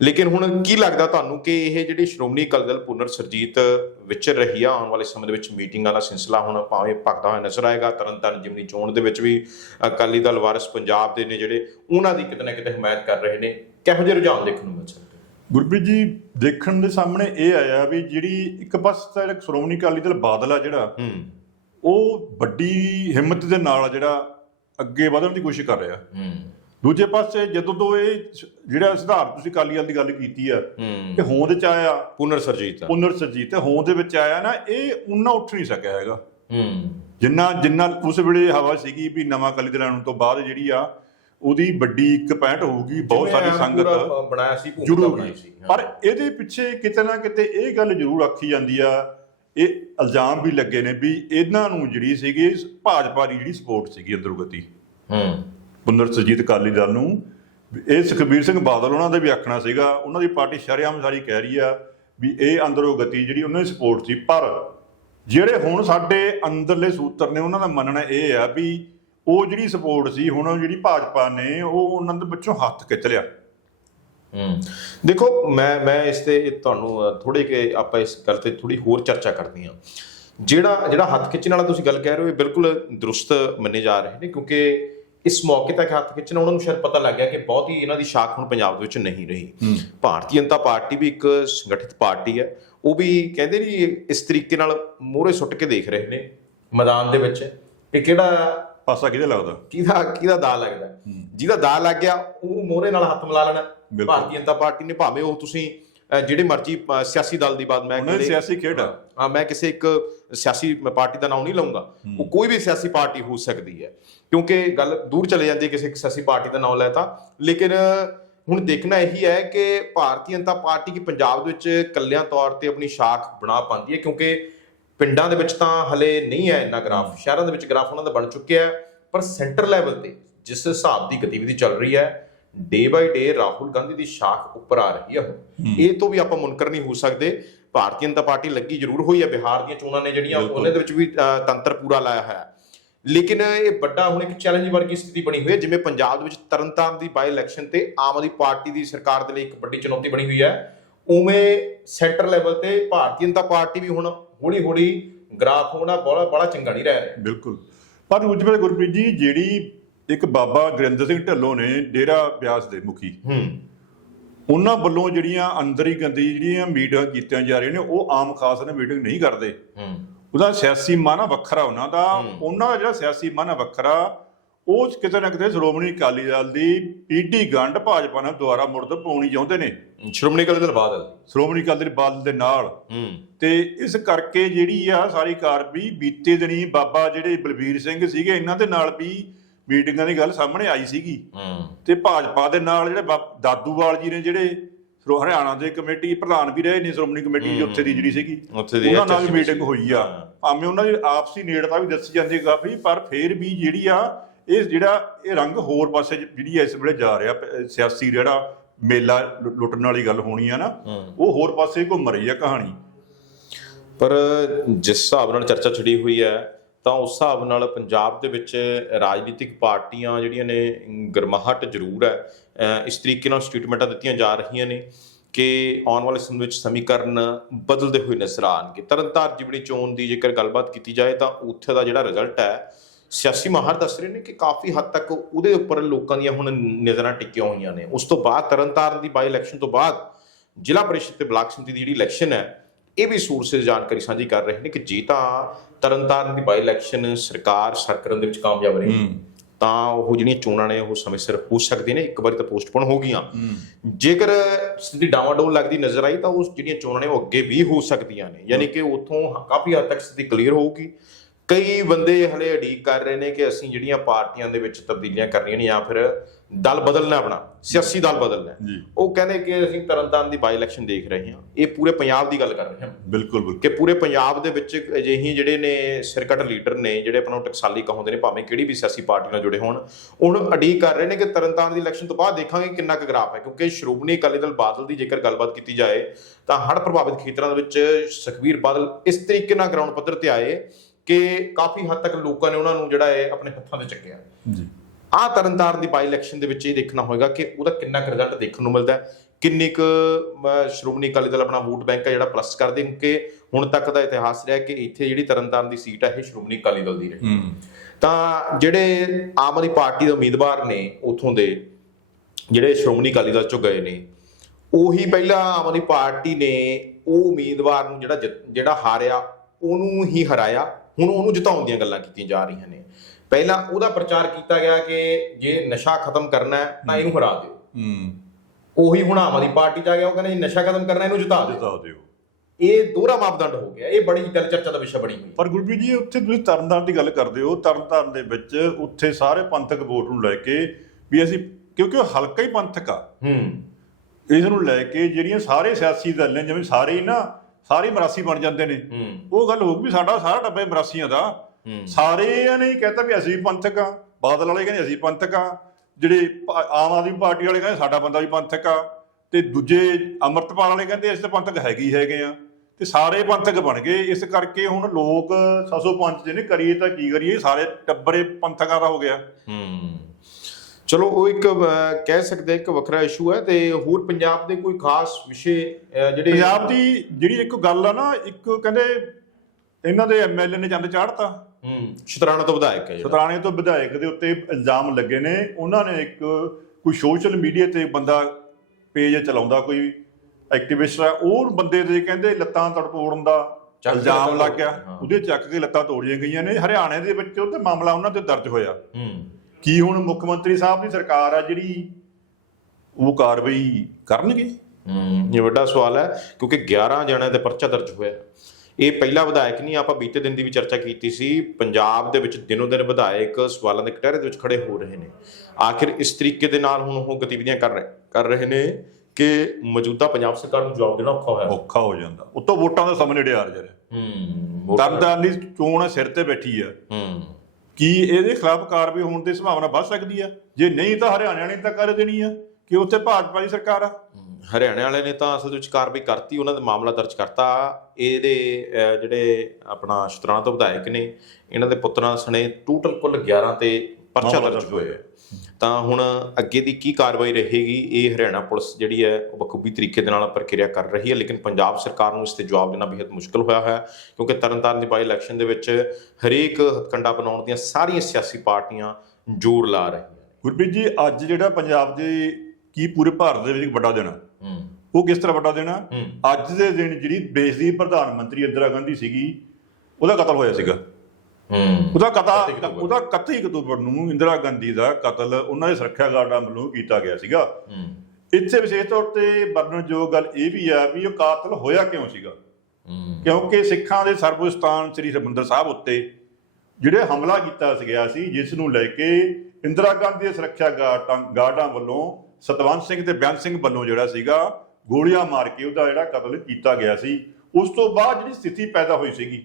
ਲੇਕਿਨ ਹੁਣ ਕੀ ਲੱਗਦਾ ਤੁਹਾਨੂੰ ਕਿ ਇਹ ਜਿਹੜੀ ਸ਼੍ਰੋਮਣੀ ਅਕਾਲੀ ਦਲ ਪੁਨਰ ਸਰਜੀਤ ਵਿਚਰ ਰਹੀ ਆ ਆਉਣ ਵਾਲੇ ਸਮੇਂ ਦੇ ਵਿੱਚ ਮੀਟਿੰਗਾਂ ਦਾ ਸਿਲਸਿਲਾ ਹੁਣ ਭਾਵੇਂ ਭਗਦਾ ਹੋਇਆ ਨਜ਼ਰ ਆਏਗਾ ਤਰਨਤਾਰਨ ਜਿਮਨੀ ਚੋਣ ਦੇ ਵਿੱਚ ਵੀ ਅਕਾਲੀ ਦਲ ਵਾਰਿਸ ਪੰਜਾਬ ਦੇ ਨੇ ਜਿਹੜੇ ਉਹਨਾਂ ਦੀ ਕਿਤੇ ਨਾ ਕਿਤੇ ਹਮਾਇਤ ਕਰ ਰਹੇ ਨੇ। ਕਿਹੋ ਜਿਹੇ ਰੁਝਾਨ ਦੇਖਣ ਨੂੰ ਮਿਲ ਸਕਦੇ? ਗੁਰਪ੍ਰੀਤ ਜੀ ਦੇਖਣ ਦੇ ਸਾਹਮਣੇ ਇਹ ਆਇਆ ਵੀ ਜਿਹੜੀ ਇੱਕ ਪਾਸੇ ਤਾਂ ਜਿਹੜਾ ਸ਼੍ਰੋਮਣੀ ਅਕਾਲੀ ਦਲ ਬਾਦਲ ਆ ਜਿਹੜਾ ਉਹ ਵੱਡੀ ਹਿੰਮਤ ਦੇ ਨਾਲ ਜਿਹੜਾ ਅੱਗੇ ਵਧਣ ਦੀ ਕੋਸ਼ਿਸ਼ ਕਰ ਰਿਹਾ। ਹੂੰ। ਦੂਜੇ ਪਾਸੇ ਜਦੋਂ ਤੋਂ ਇਹ ਜਿਹੜਾ ਸੁਧਾਰ ਤੁਸੀਂ ਅਕਾਲੀ ਦਲ ਦੀ ਗੱਲ ਕੀਤੀ ਆ ਕਿ ਹੋਂਦ ਚ ਆਇਆ। ਪੁਨਰ ਸਰਜੀਤ ਪੁਨਰ ਸਰਜੀਤ ਤੇ ਹੋਂਦ ਦੇ ਵਿੱਚ ਆਇਆ ਨਾ ਇਹ ਉਹਨਾਂ ਉੱਠ ਨਹੀਂ ਸਕਿਆ ਹੈਗਾ। ਹੂੰ। ਜਿੰਨਾ ਜਿੰਨਾ ਉਸ ਵੇਲੇ ਹਵਾ ਸੀਗੀ ਵੀ ਨਵਾਂ ਅਕਾਲੀ ਦਲ ਆਉਣ ਤੋਂ ਬਾਅਦ ਜਿਹੜੀ ਆ ਉਹਦੀ ਵੱਡੀ ਇੱਕ ਪੈਂਟ ਹੋਊਗੀ ਬਹੁਤ ਸਾਰੀ ਸੰਗਤ ਬਣਾਇਆ ਸੀ ਭੂਮਿਕਾ ਬਣਾਈ ਸੀ। ਪਰ ਇਹਦੇ ਪਿੱਛੇ ਕਿਤੇ ਨਾ ਕਿਤੇ ਇਹ ਗੱਲ ਜ਼ਰੂਰ ਆਖੀ ਜਾਂਦੀ ਆ ਇਹ ਇਲਜ਼ਾਮ ਵੀ ਲੱਗੇ ਨੇ ਵੀ ਇਹਨਾਂ ਨੂੰ ਜਿਹੜੀ ਸੀਗੀ ਭਾਜਪਾ ਦੀ ਜਿਹੜੀ ਸਪੋਰਟ ਸੀਗੀ ਅੰਦਰੋਂ ਗਤੀ। ਹੂੰ। ਪੁਨਰ ਸੁਰਜੀਤ ਅਕਾਲੀ ਦਲ ਨੂੰ। ਇਹ ਸੁਖਬੀਰ ਸਿੰਘ ਬਾਦਲ ਉਹਨਾਂ ਦਾ ਵੀ ਆਖਣਾ ਸੀਗਾ ਉਹਨਾਂ ਦੀ ਪਾਰਟੀ ਸ਼ਰੇਆਮ ਸਾਰੀ ਕਹਿ ਰਹੀ ਆ ਵੀ ਇਹ ਅੰਦਰੋਂ ਗਤੀ ਜਿਹੜੀ ਉਹਨਾਂ ਦੀ ਸਪੋਰਟ ਸੀ ਪਰ ਜਿਹੜੇ ਹੁਣ ਸਾਡੇ ਅੰਦਰਲੇ ਸੂਤਰ ਨੇ ਉਹਨਾਂ ਦਾ ਮੰਨਣਾ ਇਹ ਆ ਵੀ ਉਹ ਜਿਹੜੀ ਸਪੋਰਟ ਸੀ ਹੁਣ ਜਿਹੜੀ ਭਾਜਪਾ ਨੇ ਉਹ ਉਹਨਾਂ ਦੇ ਵਿੱਚੋਂ ਹੱਥ ਖਿੱਚ ਲਿਆ। ਹੂੰ। ਦੇਖੋ ਮੈਂ ਮੈਂ ਇਸ ਤੇ ਤੁਹਾਨੂੰ ਥੋੜੇ ਕਿ ਆਪਾਂ ਇਸ ਗੱਲ ਤੇ ਥੋੜੀ ਹੋਰ ਚਰਚਾ ਕਰਨੀ ਆ। ਜਿਹੜਾ ਜਿਹੜਾ ਹੱਥ ਖਿੱਚਣ ਵਾਲਾ ਤੁਸੀਂ ਗੱਲ ਕਹਿ ਰਹੇ ਹੋ ਇਹ ਬਿਲਕੁਲ ਦਰੁਸਤ ਮੰਨੇ ਜਾ ਰਹੇ ਨੇ ਕਿਉਂਕਿ ਇਸ ਮੌਕੇ ਤੱਕ ਹੱਥ ਖਿੱਚਣਾ ਉਹਨਾਂ ਨੂੰ ਸ਼ਾਇਦ ਪਤਾ ਲੱਗ ਗਿਆ ਕਿ ਬਹੁਤੀ ਇਹਨਾਂ ਦੀ ਸ਼ਾਖ ਹੁਣ ਪੰਜਾਬ ਦੇ ਵਿੱਚ ਨਹੀਂ ਰਹੀ। ਭਾਰਤੀ ਜਨਤਾ ਪਾਰਟੀ ਵੀ ਇੱਕ ਸੰਗਠਿਤ ਪਾਰਟੀ ਹੈ। ਉਹ ਵੀ ਕਹਿੰਦੇ ਨਹੀਂ ਇਸ ਤਰੀਕੇ ਨਾਲ ਮੋਹਰੇ ਸੁੱਟ ਕੇ ਦੇਖ ਰਹੇ ਨੇ ਮੈਦਾਨ ਦੇ ਵਿੱਚ। ਕਿ ਕਿਹੜਾ ਪਾਸਾ ਕਿਹਦੇ ਲੱਗਦਾ? ਕਿਹਦਾ ਕਿਹਦਾ ਦਾ ਲੱਗਦਾ? ਹੈ? ਜਿਹਦਾ ਦਾ ਲੱਗ ਗਿਆ ਉਹ ਮੋਹਰੇ ਨਾਲ ਹੱਥ ਮਿਲਾ ਲੈਣਾ। ਭਾਰਤੀ ਜਨਤਾ ਪਾਰਟੀ ਨੇ ਭਾਵੇਂ ਉਹ ਤੁਸੀਂ ਜਿਹੜੇ ਮਰਜ਼ੀ ਸਿਆਸੀ ਦਲ ਦੀ ਬਾਤ ਮੈਂ ਕਿਹੜੇ- ਸਿਆਸੀ ਖੇਡ ਆ। ਮੈਂ ਕਿਸੇ ਇੱਕ ਸਿਆਸੀ ਪਾਰਟੀ ਦਾ ਨਾਮ ਨਹੀਂ ਲਵਾਂਗਾ ਉਹ ਕੋਈ ਵੀ ਸਿਆਸੀ ਪਾਰਟੀ ਹੋ ਸਕਦੀ ਹੈ। ਕਿਉਂਕਿ ਗੱਲ ਦੂਰ ਚਲੇ ਜਾਂਦੀ ਹੈ ਕਿਸੇ ਇੱਕ ਸਿਆਸੀ ਪਾਰਟੀ ਦਾ ਨਾਮ ਲੈਤਾ ਲੇਕਿਨ ਹੁਣ ਦੇਖਣਾ ਇਹੀ ਹੈ ਕਿ ਭਾਰਤੀ ਜਨਤਾ ਪਾਰਟੀ ਕੀ ਪੰਜਾਬ ਦੇ ਵਿੱਚ ਕੱਲਿਆਂ ਤੌਰ ਤੇ ਆਪਣੀ ਸ਼ਾਖ ਬਣਾ ਪਾਉਂਦੀ ਹੈ? ਕਿਉਂਕਿ ਪਿੰਡਾਂ ਦੇ ਵਿੱਚ ਤਾਂ ਹਲੇ ਨਹੀਂ ਹੈ ਇੰਨਾ ਗ੍ਰਾਫ। ਸ਼ਹਿਰਾਂ ਦੇ ਵਿੱਚ ਗ੍ਰਾਫ ਉਹਨਾਂ ਦਾ ਬਣ ਚੁੱਕਿਆ ਹੈ। ਪਰ ਸੈਂਟਰ ਲੈਵਲ ਤੇ ਜਿਸ ਹਿਸਾਬ ਦੀ ਗਤੀਵਿਧੀ ਚੱਲ ਰਹੀ ਹੈ ਡੇ ਬਾਈ ਡੇ ਰਾਹੁਲ ਗਾਂਧੀ ਦੀ ਸ਼ਾਖ ਉੱਪਰ ਆ ਰਹੀ ਹੈ। ਇਹ ਤੋਂ ਵੀ ਆਪਾਂ ਮੁਨਕਰ ਨਹੀਂ ਹੋ ਸਕਦੇ। ਭਾਰਤੀ ਜਨਤਾ ਪਾਰਟੀ ਲੱਗੀ ਜ਼ਰੂਰ ਹੋਈ ਹੈ ਬਿਹਾਰ ਦੀਆਂ ਚੋਣਾਂ ਨੇ ਜਿਹੜੀਆਂ। ਉਹਨਾਂ ਦੇ ਵਿੱਚ ਵੀ ਤੰਤਰ ਪੂਰਾ ਲਾਇਆ ਹੋਇਆ। ਲੇਕਿਨ ਇਹ ਵੱਡਾ ਹੁਣ ਇੱਕ ਚੈਲੰਜ ਵਰਗੀ ਸਥਿਤੀ ਬਣੀ ਹੋਈ ਹੈ ਜਿਵੇਂ ਪੰਜਾਬ ਦੇ ਵਿੱਚ ਤਰਨਤਾਰਨ ਦੀ ਬਾਈ ਇਲੈਕਸ਼ਨ ਤੇ ਆਮ ਆਦਮੀ ਪਾਰਟੀ ਦੀ ਸਰਕਾਰ ਦੇ ਲਈ ਇੱਕ ਵੱਡੀ ਚੁਣੌਤੀ ਬਣੀ ਹੋਈ ਹੈ ਉਵੇਂ ਸੈਂਟਰ ਲੈਵਲ ਤੇ ਭਾਰਤੀ ਜਨਤਾ ਪਾਰਟੀ ਵੀ ਹੁਣ ਹੌਲੀ ਹੌਲੀ ਗ੍ਰਾਫ ਹੋਣਾ ਬੜਾ ਬੜਾ ਚੰਗਾ ਨਹੀਂ ਰਹਿ ਰਿਹਾ। ਬਿਲਕੁਲ। ਪਰ ਉਜਵਲ ਗੁਰਪ੍ਰੀਤ ਜੀ ਜਿਹੜੀ ਇੱਕ ਬਾਬਾ ਗੁਰਿੰਦਰ ਸਿੰਘ ਢੱਲੋਂ ਨੇ ਡੇਰਾ ਬਿਆਸ ਦੇ ਮੁਖੀ। ਹੂੰ। ਉਹਨਾਂ ਵੱਲੋਂ ਜਿਹੜੀਆਂ ਅੰਦਰੀ ਗੰਦੀ ਜਿਹੜੀਆਂ ਮੀਟਿੰਗਾਂ ਕੀਤੀਆਂ ਜਾ ਰਹੀਆਂ ਨੇ ਉਹ ਆਮ ਖਾਸ ਨੇ ਮੀਟਿੰਗ ਨਹੀਂ ਕਰਦੇ। ਹੂੰ। ਉਹਦਾ ਸਿਆਸੀ ਮਾਨਾ ਵੱਖਰਾ ਉਹਨਾਂ ਦਾ। ਹੂੰ। ਉਹਨਾਂ ਦਾ ਜਿਹੜਾ ਸਿਆਸੀ ਮਾਨਾ ਵੱਖਰਾ ਉਹ ਕਿਤੇ ਨਾ ਕਿਤੇ ਸ਼੍ਰੋਮਣੀ ਅਕਾਲੀ ਦਲ ਦੀ ਪੀਢੀ ਗੰਢ ਭਾਜਪਾ ਨਾਲ ਦੁਆਰਾ ਮੁੜ ਤੋਂ ਪਾਉਣੀ ਚਾਹੁੰਦੇ ਨੇ। ਸ਼੍ਰੋਮਣੀ ਅਕਾਲੀ ਦਲ ਬਾਦਲ। ਸ਼੍ਰੋਮਣੀ ਅਕਾਲੀ ਦਲ ਬਾਦਲ ਦੇ ਨਾਲ। ਹੂੰ। ਤੇ ਇਸ ਕਰਕੇ ਜਿਹੜੀ ਆ ਸਾਰੀ ਕਾਰ ਵੀ ਬੀਤੇ ਦਿਨੀ ਬਾਬਾ ਜਿਹੜੇ ਬਲਬੀਰ ਸਿੰਘ ਸੀਗੇ ਇਹਨਾਂ ਦੇ ਨਾਲ ਵੀ ਮੀਟਿੰਗਾਂ ਦੀ ਗੱਲ ਸਾਹਮਣੇ ਆਈ ਸੀਗੀ। ਹੂੰ। ਤੇ ਭਾਜਪਾ ਦੇ ਨਾਲ ਜਿਹੜੇ ਦਾਦੂਵਾਲ ਜੀ ਨੇ ਜਿਹੜੇ ਹਰਿਆਣਾ ਦੇ ਕਮੇਟੀ ਪ੍ਰਧਾਨ ਵੀ ਰਹੇ ਨੇ ਸ਼੍ਰੋਮਣੀ ਕਮੇਟੀ ਦੀ ਉੱਥੇ ਦੀ ਜਿਹੜੀ ਸੀਗੀ ਉਹਨਾਂ ਨਾਲ ਵੀ ਮੀਟਿੰਗ ਹੋਈ ਆ। ਭਾਵੇਂ ਉਹਨਾਂ ਦੀ ਆਪਸੀ ਨੇੜਤਾ ਵੀ ਦੱਸੀ ਜਾਂਦੀ ਹੈ ਕਾਫੀ ਪਰ ਫੇਰ ਵੀ ਜਿਹੜੀ ਆ ਇਹ ਜਿਹੜਾ ਇਹ ਰੰਗ ਹੋਰ ਪਾਸੇ ਜਿਹੜੀ ਇਸ ਵੇਲੇ ਜਾ ਰਿਹਾ ਸਿਆਸੀ ਜਿਹੜਾ ਮੇਲਾ ਲੁੱਟਣ ਵਾਲੀ ਗੱਲ ਹੋਣੀ ਆ ਨਾ। ਉਹ ਹੋਰ ਪਾਸੇ ਘੁੰਮ ਰਹੀ ਆ ਕਹਾਣੀ। ਪਰ ਜਿਸ ਹਿਸਾਬ ਨਾਲ ਚਰਚਾ ਛਿੜੀ ਹੋਈ ਹੈ ਤਾਂ ਉਸ ਹਿਸਾਬ ਨਾਲ ਪੰਜਾਬ ਦੇ ਵਿੱਚ ਰਾਜਨੀਤਿਕ ਪਾਰਟੀਆਂ ਜਿਹੜੀਆਂ ਨੇ ਗਰਮਾਹਟ ਜ਼ਰੂਰ ਹੈ। ਇਸ ਤਰੀਕੇ ਨਾਲ ਸਟੇਟਮੈਂਟਾਂ ਦਿੱਤੀਆਂ ਜਾ ਰਹੀਆਂ ਨੇ ਕਿ ਆਉਣ ਵਾਲੇ ਸਮੇਂ ਵਿੱਚ ਸਮੀਕਰਨ ਬਦਲਦੇ ਹੋਏ ਨਜ਼ਰ ਆਉਣਗੇ। ਤਰਨਤਾਰ ਜਿਬੜੀ ਚੋਣ ਦੀ ਜੇਕਰ ਗੱਲਬਾਤ ਕੀਤੀ ਜਾਏ ਤਾਂ ਉੱਥੇ ਦਾ ਜਿਹੜਾ ਰਿਜ਼ਲਟ ਹੈ, ਸਿਆਸੀ ਮਾਹਰ ਦੱਸ ਰਹੇ ਨੇ ਕਿ ਕਾਫੀ ਹੱਦ ਤੱਕ ਉਹਦੇ ਉੱਪਰ ਲੋਕਾਂ ਦੀਆਂ ਹੁਣ ਨਜ਼ਰਾਂ ਟਿਕੀਆਂ ਹੋਈਆਂ ਨੇ। ਉਸ ਤੋਂ ਬਾਅਦ ਤਰਨਤਾਰਨ ਦੀ ਬਾਈ ਇਲੈਕਸ਼ਨ ਤੋਂ ਬਾਅਦ ਜ਼ਿਲ੍ਹਾ ਪਰਿਸ਼ਦ ਤੇ ਬਲਾਕ ਸਮਿਤੀ ਦੀ ਜਿਹੜੀ ਇਲੈਕਸ਼ਨ ਹੈ ਇਹ ਵੀ ਸੋਰਸਸ ਜਾਣਕਾਰੀ ਸਾਂਝੀ ਕਰ ਰਹੇ ਨੇ ਕਿ ਜੇ ਤਾਂ ਤਰਨਤਾਰਨ ਦੀ ਬਾਈ ਇਲੈਕਸ਼ਨ ਸਰਕਾਰ ਸਰ ਕਰਨ ਦੇ ਵਿੱਚ ਕਾਮਯਾਬ ਰਹੀ ਤਾਂ ਉਹ ਜਿਹੜੀਆਂ ਚੋਣਾਂ ਨੇ ਉਹ ਸਮੇਂ ਸਿਰ ਹੋ ਸਕਦੀਆਂ ਨੇ ਇੱਕ ਵਾਰੀ ਤਾਂ ਪੋਸਟਪੋਨ ਹੋ ਗਈਆਂ। ਜੇਕਰ ਸਥਿਤੀ ਡਾਵਾਡੋਲ ਲੱਗਦੀ ਨਜ਼ਰ ਆਈ ਤਾਂ ਉਸ ਜਿਹੜੀਆਂ ਚੋਣਾਂ ਨੇ ਉਹ ਅੱਗੇ ਵੀ ਹੋ ਸਕਦੀਆਂ ਨੇ। ਯਾਨੀ ਕਿ ਉਥੋਂ ਕਾਫੀ ਹੱਦ ਤੱਕ ਸਥਿਤੀ ਕਲੀਅਰ ਹੋਊਗੀ। ਕਈ ਬੰਦੇ ਹਲੇ ਅਡੀਕ ਕਰ ਰਹੇ ਨੇ ਕਿ ਅਸੀਂ ਜਿਹੜੀਆਂ ਪਾਰਟੀਆਂ ਦੇ ਵਿੱਚ ਤਬਦੀਲੀਆਂ ਕਰਨੀਆਂ ਨੇ ਜਾਂ ਫਿਰ ਦਲ ਬਦਲਣਾ ਆਪਣਾ ਸਿਆਸੀ ਦਲ ਬਦਲਣਾ ਉਹ ਕਹਿੰਦੇ ਕਿ ਅਸੀਂ ਤਰਨਤਾਰਨ ਦੀ ਬਾਈ ਇਲੈਕਸ਼ਨ ਦੇਖ ਰਹੇ ਹਾਂ। ਇਹ ਪੂਰੇ ਪੰਜਾਬ ਦੀ ਗੱਲ ਕਰ ਰਹੇ ਹਾਂ ਬਿਲਕੁਲ ਬਿਲਕੁਲ। ਕਿ ਪੂਰੇ ਪੰਜਾਬ ਦੇ ਵਿੱਚ ਅਜਿਹੀ ਜਿਹੜੇ ਨੇ ਸਿਰਕਟ ਲੀਡਰ ਨੇ ਜਿਹੜੇ ਆਪਣਾ ਟਕਸਾਲੀ ਕਹਾਉਂਦੇ ਨੇ ਭਾਵੇਂ ਕਿਹੜੀ ਵੀ ਸਿਆਸੀ ਪਾਰਟੀ ਨਾਲ ਜੁੜੇ ਹੋਣ ਹੁਣ ਅਡੀਕ ਕਰ ਰਹੇ ਨੇ ਕਿ ਤਰਨਤਾਰਨ ਦੀ ਇਲੈਕਸ਼ਨ ਤੋਂ ਬਾਅਦ ਦੇਖਾਂਗੇ ਕਿੰਨਾ ਕੁ ਗ੍ਰਾਫ ਹੈ। ਕਿਉਂਕਿ ਸ਼੍ਰੋਮਣੀ ਅਕਾਲੀ ਦਲ ਬਾਦਲ ਦੀ ਜੇਕਰ ਗੱਲਬਾਤ ਕੀਤੀ ਜਾਏ ਤਾਂ ਹੜ੍ਹ ਪ੍ਰਭਾਵਿਤ ਖੇਤਰਾਂ ਦੇ ਵਿੱਚ ਸੁਖਬੀਰ ਬਾਦਲ ਇਸ ਤਰੀਕੇ ਨਾਲ ਗਰਾਊਂਡ ਪੱਧਰ ਤੇ ਆਏ ਕਿ ਕਾਫੀ ਹੱਦ ਤੱਕ ਲੋਕਾਂ ਨੇ ਉਹਨਾਂ ਨੂੰ ਜਿਹੜਾ ਹੈ ਆਪਣੇ ਹੱਥਾਂ ਤੇ ਚੱਕਿਆ। ਜੀ। ਆਹ ਤਰਨਤਾਰਨ ਦੀ ਬਾਈ ਇਲੈਕਸ਼ਨ ਦੇ ਵਿੱਚ ਇਹ ਦੇਖਣਾ ਹੋਏਗਾ ਕਿ ਉਹਦਾ ਕਿੰਨਾ ਕੁ ਰਿਜ਼ਲਟ ਦੇਖਣ ਨੂੰ ਮਿਲਦਾ ਹੈ। ਕਿੰਨੀ ਕੁ ਸ਼੍ਰੋਮਣੀ ਅਕਾਲੀ ਦਲ ਆਪਣਾ ਵੋਟ ਬੈਂਕ ਹੈ ਜਿਹੜਾ ਪਲੱਸ ਕਰਦੇ ਕਿਉਂਕਿ ਹੁਣ ਤੱਕ ਦਾ ਇਤਿਹਾਸ ਰਿਹਾ ਕਿ ਇੱਥੇ ਜਿਹੜੀ ਤਰਨਤਾਰਨ ਦੀ ਸੀਟ ਹੈ ਇਹ ਸ਼੍ਰੋਮਣੀ ਅਕਾਲੀ ਦਲ ਦੀ ਰਹੀ। ਤਾਂ ਜਿਹੜੇ ਆਮ ਆਦਮੀ ਪਾਰਟੀ ਦੇ ਉਮੀਦਵਾਰ ਨੇ ਉਥੋਂ ਦੇ ਜਿਹੜੇ ਸ਼੍ਰੋਮਣੀ ਅਕਾਲੀ ਦਲ ਚੋਂ ਗਏ ਨੇ ਉਹੀ ਪਹਿਲਾਂ ਆਮ ਆਦਮੀ ਪਾਰਟੀ ਨੇ ਉਹ ਉਮੀਦਵਾਰ ਨੂੰ ਜਿਹੜਾ ਜਿਹੜਾ ਹਾਰਿਆ ਉਹਨੂੰ ਹੀ ਹਰਾਇਆ। ਹੁਣ ਉਹਨੂੰ ਜਿਤਾਉਣ ਦੀਆਂ ਗੱਲਾਂ ਕੀਤੀਆਂ ਜਾ ਰਹੀਆਂ ਨੇ। ਪਹਿਲਾਂ ਉਹਦਾ ਪ੍ਰਚਾਰ ਕੀਤਾ ਗਿਆ ਕਿ ਜੇ ਨਸ਼ਾ ਖਤਮ ਕਰਨਾ ਹੈ ਤਾਂ ਇਹਨੂੰ ਹਰਾ ਦਿਓ। ਹੂੰ। ਉਹੀ ਹੁਣ ਆਮ ਆਦਮੀ ਪਾਰਟੀ ਚ ਆ ਗਿਆ ਉਹ ਕਹਿੰਦੇ ਜੀ ਨਸ਼ਾ ਖਤਮ ਕਰਨਾ ਇਹਨੂੰ ਜਿਤਾ ਦਿਓ। ਜਿਤਾ ਦਿਓ। ਇਹ ਦੋਹਰਾ ਮਾਪਦੰਡ ਹੋ ਗਿਆ। ਇਹ ਬੜੀ ਗੱਲ ਚਰਚਾ ਦਾ ਵਿਸ਼ਾ ਬਣੀ ਹੋਈ ਪਰ ਗੁਰਬੀਰ ਜੀ ਉੱਥੇ ਤੁਸੀਂ ਤਰਨਤਾਰਨ ਦੀ ਗੱਲ ਕਰਦੇ ਹੋ। ਤਰਨਤਾਰਨ ਦੇ ਵਿੱਚ ਉੱਥੇ ਸਾਰੇ ਪੰਥਕ ਵੋਟ ਨੂੰ ਲੈ ਕੇ ਵੀ ਅਸੀਂ ਕਿਉਂਕਿ ਉਹ ਹਲਕਾ ਹੀ ਪੰਥਕ ਆ। ਹੂੰ। ਇਸ ਨੂੰ ਲੈ ਕੇ ਜਿਹੜੀਆਂ ਸਾਰੇ ਸਿਆਸੀ ਦਲ ਨੇ ਜਿਵੇਂ ਸਾਰੇ ਹੀ ਨਾ ਸਾਰੇ ਮਰਾਸੀ ਬਣ ਜਾਂਦੇ ਨੇ। ਉਹ ਗੱਲ ਹੋ ਗਈ ਵੀ ਸਾਡਾ ਸਾਰਾ ਡੱਬਾ ਮਰਾਸੀਆਂ ਦਾ। ਹੂੰ। ਸਾਰੇ ਨੇ ਹੀ ਕਹਿਤਾ ਵੀ ਅਸੀਂ ਪੰਥਕ ਆ। ਬਾਦਲ ਵਾਲੇ ਕਹਿੰਦੇ ਅਸੀਂ ਪੰਥਕ ਆ। ਜਿਹੜੇ ਆਮ ਆਦਮੀ ਪਾਰਟੀ ਵਾਲੇ ਕਹਿੰਦੇ ਸਾਡਾ ਬੰਦਾ ਵੀ ਪੰਥਕ ਆ। ਤੇ ਦੂਜੇ ਅੰਮ੍ਰਿਤਪਾਲ ਵਾਲੇ ਕਹਿੰਦੇ ਅਸੀਂ ਤਾਂ ਪੰਥਕ ਹੈਗੇ ਹੀ ਹੈਗੇ ਆ। ਤੇ ਸਾਰੇ ਪੰਥਕ ਬਣ ਗਏ। ਇਸ ਕਰਕੇ ਹੁਣ ਲੋਕ ਸਸੋ ਪੰਥ ਜਿਹਨੇ ਕਰੀਏ ਤਾਂ ਕੀ ਕਰੀਏ। ਸਾਰੇ ਟੱਬਰੇ ਪੰਥਕਾਂ ਦਾ ਹੋ ਗਿਆ। ਹੂੰ। ਚਲੋ ਉਹ ਇੱਕ ਕਹਿ ਸਕਦੇ ਇੱਕ ਵੱਖਰਾ ਇਸ਼ੂ ਹੈ ਤੇ ਹੋਰ ਪੰਜਾਬ ਦੇ ਕੋਈ ਖਾਸ ਵਿਸ਼ੇ ਜਿਹੜੇ ਪੰਜਾਬ ਦੀ ਜਿਹੜੀ ਇੱਕ ਗੱਲ ਆ ਨਾ ਇੱਕ ਕਹਿੰਦੇ ਇਹਨਾਂ ਦੇ ਐਮਐਲਏ ਨੇ ਚੰਦ ਚਾੜਤਾ। ਹੂੰ ਸ਼ਤਰਾਣਾ ਤੋਂ ਵਿਧਾਇਕ ਹੈ ਸਤਰਾਣੇ ਤੋਂ ਵਿਧਾਇਕ ਦੇ ਉੱਤੇ ਇਲਜ਼ਾਮ ਲੱਗੇ ਨੇ। ਉਹਨਾਂ ਨੇ ਇੱਕ ਕੋਈ ਸੋਸ਼ਲ ਮੀਡੀਆ ਤੇ ਬੰਦਾ ਪੇਜ ਚਲਾਉਂਦਾ ਕੋਈ ਐਕਟਿਵਿਸਟ ਆ ਉਹ ਬੰਦੇ ਦੇ ਕਹਿੰਦੇ ਲੱਤਾਂ ਤੜਪੋੜਨ ਦਾ ਇਲਜ਼ਾਮ ਲੱਗ ਗਿਆ। ਉਹਦੇ ਚੱਕ ਕੇ ਲੱਤਾਂ ਤੋੜੀਆਂ ਗਈਆਂ ਨੇ। ਹਰਿਆਣੇ ਦੇ ਵਿੱਚ ਉਹ ਤੇ ਮਾਮਲਾ ਉਹਨਾਂ ਤੇ ਦਰਜ ਹੋਇਆ। ਹੂੰ। ਕੀ ਹੁਣ ਮੁੱਖ ਮੰਤਰੀ ਸਾਹਿਬ ਦੀ ਸਰਕਾਰ ਆ ਜਿਹੜੀ ਉਹ ਕਾਰਵਾਈ ਕਰਨਗੇ? ਹੂੰ। ਇਹ ਵੱਡਾ ਸਵਾਲ ਹੈ ਕਿਉਂਕਿ 11 ਜਣਿਆਂ ਦੇ ਪਰਚਾ ਦਰਜ ਹੋਇਆ। ਇਹ ਪਹਿਲਾ ਵਿਧਾਇਕ ਨਹੀਂ ਆਪਾਂ ਬੀਤੇ ਦਿਨ ਦੀ ਵੀ ਚਰਚਾ ਕੀਤੀ ਸੀ ਪੰਜਾਬ ਦੇ ਵਿੱਚ ਦਿਨੋ ਦਿਨ ਵਿਧਾਇਕ ਸਵਾਲਾਂ ਦੇ ਕਟਹਿਰੇ ਦੇ ਵਿੱਚ ਖੜੇ ਹੋ ਰਹੇ ਨੇ। ਆਖਿਰ ਇਸ ਤਰੀਕੇ ਦੇ ਨਾਲ ਹੁਣ ਉਹ ਗਤੀਵਿਧੀਆਂ ਕਰ ਰਹੇ ਕਰ ਰਹੇ ਨੇ ਕਿ ਮੌਜੂਦਾ ਪੰਜਾਬ ਸਰਕਾਰ ਨੂੰ ਜਵਾਬ ਦੇਣਾ ਔਖਾ ਹੋਇਆ। ਔਖਾ ਹੋ ਜਾਂਦਾ। ਉਤੋਂ ਵੋਟਾਂ ਦਾ ਸਮਝ ਨੇੜੇ ਆ ਰਿਹਾ ਹੂੰ ਤਰਨਤਾਰਨ ਦੀ ਚੋਣ ਸਿਰ ਤੇ ਬੈਠੀ ਆ। ਹੂੰ। ਕੀ ਇਹਦੇ ਖਿਲਾਫ ਕਾਰਵਾਈ ਹੋਣ ਦੀ ਸੰਭਾਵਨਾ ਵੱਧ ਸਕਦੀ ਆ? ਜੇ ਨਹੀਂ ਤਾਂ ਹਰਿਆਣਾ ਨੇ ਤਾਂ ਕਰ ਦੇਣੀ ਆ। ਕਿ ਉੱਥੇ ਭਾਜਪਾ ਦੀ ਸਰਕਾਰ ਆ? ਹਰਿਆਣੇ ਵਾਲੇ ਨੇ ਤਾਂ ਅਸਲ ਵਿੱਚ ਕਾਰਵਾਈ ਕਰਤੀ ਉਹਨਾਂ ਦਾ ਮਾਮਲਾ ਦਰਜ ਕਰਤਾ। ਇਹਦੇ ਜਿਹੜੇ ਆਪਣਾ ਸ਼ਤਰਾਣਾ ਤੋਂ ਵਿਧਾਇਕ ਨੇ ਇਹਨਾਂ ਦੇ ਪੁੱਤਰਾਂ ਸਣੇ ਟੋਟਲ ਕੁੱਲ 11 ਤੇ ਪਰਚਾ ਦਰਜ ਹੋਇਆ। ਤਾਂ ਹੁਣ ਅੱਗੇ ਦੀ ਕੀ ਕਾਰਵਾਈ ਰਹੇਗੀ ਇਹ ਹਰਿਆਣਾ ਪੁਲਿਸ ਜਿਹੜੀ ਹੈ ਉਹ ਬਖੂਬੀ ਤਰੀਕੇ ਦੇ ਨਾਲ ਪ੍ਰਕਿਰਿਆ ਕਰ ਰਹੀ ਹੈ ਲੇਕਿਨ ਪੰਜਾਬ ਸਰਕਾਰ ਨੂੰ ਇਸ ਤੇ ਜਵਾਬ ਦੇਣਾ ਬੇहद ਮੁਸ਼ਕਲ ਹੋਇਆ ਹੈ ਕਿਉਂਕਿ ਤਰਨਤਾਰਨ ਦੀ ਬਾਈ ਇਲੈਕਸ਼ਨ ਦੇ ਵਿੱਚ ਹਰੇਕ ਹੱਥਕੰਡਾ ਬਣਾਉਣ ਦੀਆਂ ਸਾਰੀਆਂ ਸਿਆਸੀ ਪਾਰਟੀਆਂ ਜ਼ੋਰ ਲਾ ਰਹੀਆਂ ਗੁਰਪ੍ਰੀਤ ਜੀ ਅੱਜ ਜਿਹੜਾ ਪੰਜਾਬ ਦੇ ਕੀ ਪੂਰੇ ਭਾਰਤ ਦੇ ਵਿੱਚ ਵੱਡਾ ਦਿਨ ਹੂੰ। ਉਹ ਕਿਸ ਤਰ੍ਹਾਂ ਵੱਡਾ ਦਿਨ ਹੂੰ। ਅੱਜ ਦੇ ਦਿਨ ਜਿਹੜੀ ਦੇਸ਼ ਦੀ ਪ੍ਰਧਾਨ ਮੰਤਰੀ ਇੰਦਰਾ ਗਾਂਧੀ ਸੀਗੀ ਉਹਦਾ ਕਤਲ ਹੋਇਆ ਸੀਗਾ। ਹੂੰ। ਉਹਦਾ ਕਤਾ। ਉਹਦਾ 31 ਅਕਤੂਬਰ ਨੂੰ ਇੰਦਰਾ ਗਾਂਧੀ ਦਾ ਕਤਲ ਉਹਨਾਂ ਦੇ ਸੁਰੱਖਿਆ ਗਾਰਡਾਂ ਵੱਲੋਂ ਕੀਤਾ ਗਿਆ ਸੀਗਾ। ਹੂੰ। ਇੱਥੇ ਵਿਸ਼ੇਸ਼ ਤੌਰ ਤੇ ਵਰਣਨਯੋਗ ਗੱਲ ਇਹ ਵੀ ਆ ਵੀ ਉਹ ਕਾਤਲ ਹੋਇਆ ਕਿਉਂ ਸੀਗਾ? ਹੂੰ। ਕਿਉਂਕਿ ਸਿੱਖਾਂ ਦੇ ਸਰਬਉੱਚ ਸਥਾਨ ਸ੍ਰੀ ਹਰਿਮੰਦਰ ਸਾਹਿਬ ਉੱਤੇ ਜਿਹੜੇ ਹਮਲਾ ਕੀਤਾ ਗਿਆ ਸੀ ਜਿਸ ਨੂੰ ਲੈ ਕੇ ਇੰਦਰਾ ਗਾਂਧੀ ਦੇ ਸੁਰੱਖਿਆ ਗਾਰਡਾਂ ਵੱਲੋਂ ਸਤਵੰਤ ਸਿੰਘ ਤੇ ਬਿਆਨ ਸਿੰਘ ਵੱਲੋਂ ਜਿਹੜਾ ਸੀਗਾ ਗੋਲੀਆਂ ਮਾਰ ਕੇ ਉਹਦਾ ਜਿਹੜਾ ਕਤਲ ਕੀਤਾ ਗਿਆ ਸੀ। ਉਸ ਤੋਂ ਬਾਅਦ ਜਿਹੜੀ ਸਥਿਤੀ ਪੈਦਾ ਹੋਈ ਸੀਗੀ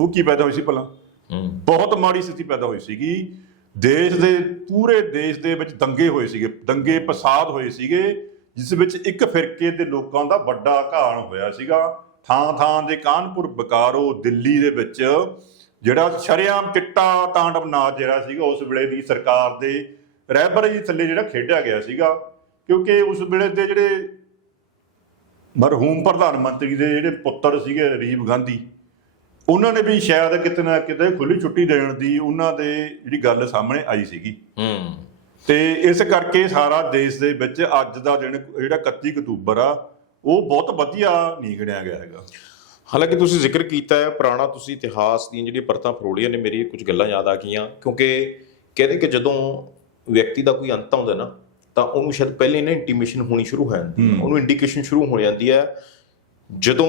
ਉਹ ਕੀ ਪੈਦਾ ਹੋਈ ਸੀ ਭਲਾ? ਹੂੰ ਬਹੁਤ ਮਾੜੀ ਸਥਿਤੀ ਪੈਦਾ ਹੋਈ ਸੀਗੀ। ਦੇਸ਼ ਦੇ, ਪੂਰੇ ਦੇਸ਼ ਦੇ ਵਿੱਚ ਦੰਗੇ ਹੋਏ ਸੀਗੇ, ਦੰਗੇ ਫਸਾਦ ਹੋਏ ਸੀਗੇ, ਜਿਸ ਵਿੱਚ ਇੱਕ ਫਿਰਕੇ ਦੇ ਲੋਕਾਂ ਦਾ ਵੱਡਾ ਘਾਣ ਹੋਇਆ ਸੀਗਾ। ਥਾਂ ਥਾਂ ਦੇ ਕਾਨਪੁਰ ਬਕਾਰੋ, ਦਿੱਲੀ ਦੇ ਵਿੱਚ ਜਿਹੜਾ ਸ਼ਰੇਆਮ ਚਿੱਟਾ ਤਾਂਡਵ ਨਾਚ ਜਿਹੜਾ ਸੀਗਾ, ਉਸ ਵੇਲੇ ਦੀ ਸਰਕਾਰ ਦੇ ਰਹਿਬਰ ਜੀ ਥੱਲੇ ਜਿਹੜਾ ਖੇਡਿਆ ਗਿਆ ਸੀਗਾ। ਕਿਉਂਕਿ ਉਸ ਵੇਲੇ ਦੇ ਜਿਹੜੇ ਮਰਹੂਮ ਪ੍ਰਧਾਨ ਮੰਤਰੀ ਦੇ ਜਿਹੜੇ ਪੁੱਤਰ ਸੀਗੇ, ਰਾਜੀਵ ਗਾਂਧੀ ਉਹਨਾਂ ਨੇ ਵੀ ਸ਼ਾਇਦ ਕਿਤੇ ਨਾ ਕਿਤੇ ਖੁੱਲੀ ਛੁੱਟੀ ਦੇਣ ਦੀ ਉਹਨਾਂ ਦੇ ਜਿਹੜੀ ਗੱਲ ਸਾਹਮਣੇ ਆਈ ਸੀਗੀ। ਹੂੰ। ਤੇ ਇਸ ਕਰਕੇ ਸਾਰਾ ਦੇਸ਼ ਦੇ ਵਿੱਚ ਅੱਜ ਦਾ ਦਿਨ ਜਿਹੜਾ 31 ਅਕਤੂਬਰ ਆ ਉਹ ਬਹੁਤ ਵਧੀਆ ਨਹੀਂ ਗਿਣਿਆ ਗਿਆ ਹੈਗਾ। ਹਾਲਾਂਕਿ ਤੁਸੀਂ ਜ਼ਿਕਰ ਕੀਤਾ ਹੈ ਪੁਰਾਣਾ ਤੁਸੀਂ ਇਤਿਹਾਸ ਦੀਆਂ ਜਿਹੜੀਆਂ ਪਰਤਾਂ ਫਰੋਲੀਆਂ ਨੇ ਮੇਰੀ ਕੁਝ ਗੱਲਾਂ ਯਾਦ ਆ ਗਈਆਂ। ਕਿਉਂਕਿ ਕਹਿੰਦੇ ਕਿ ਜਦੋਂ ਵਿਅਕਤੀ ਦਾ ਕੋਈ ਅੰਤ ਆਉਂਦਾ ਨਾ ਤਾਂ ਉਹਨੂੰ ਸ਼ਾਇਦ ਪਹਿਲੇ ਨਾ ਇੰਟੀਮੇਸ਼ਨ ਹੋਣੀ ਸ਼ੁਰੂ ਹੋ ਜਾਂਦੀ ਹੈ। ਉਹਨੂੰ ਇੰਡੀਕੇਸ਼ਨ ਸ਼ੁਰੂ ਹੋ ਜਾਂਦੀ ਹੈ ਜਦੋਂ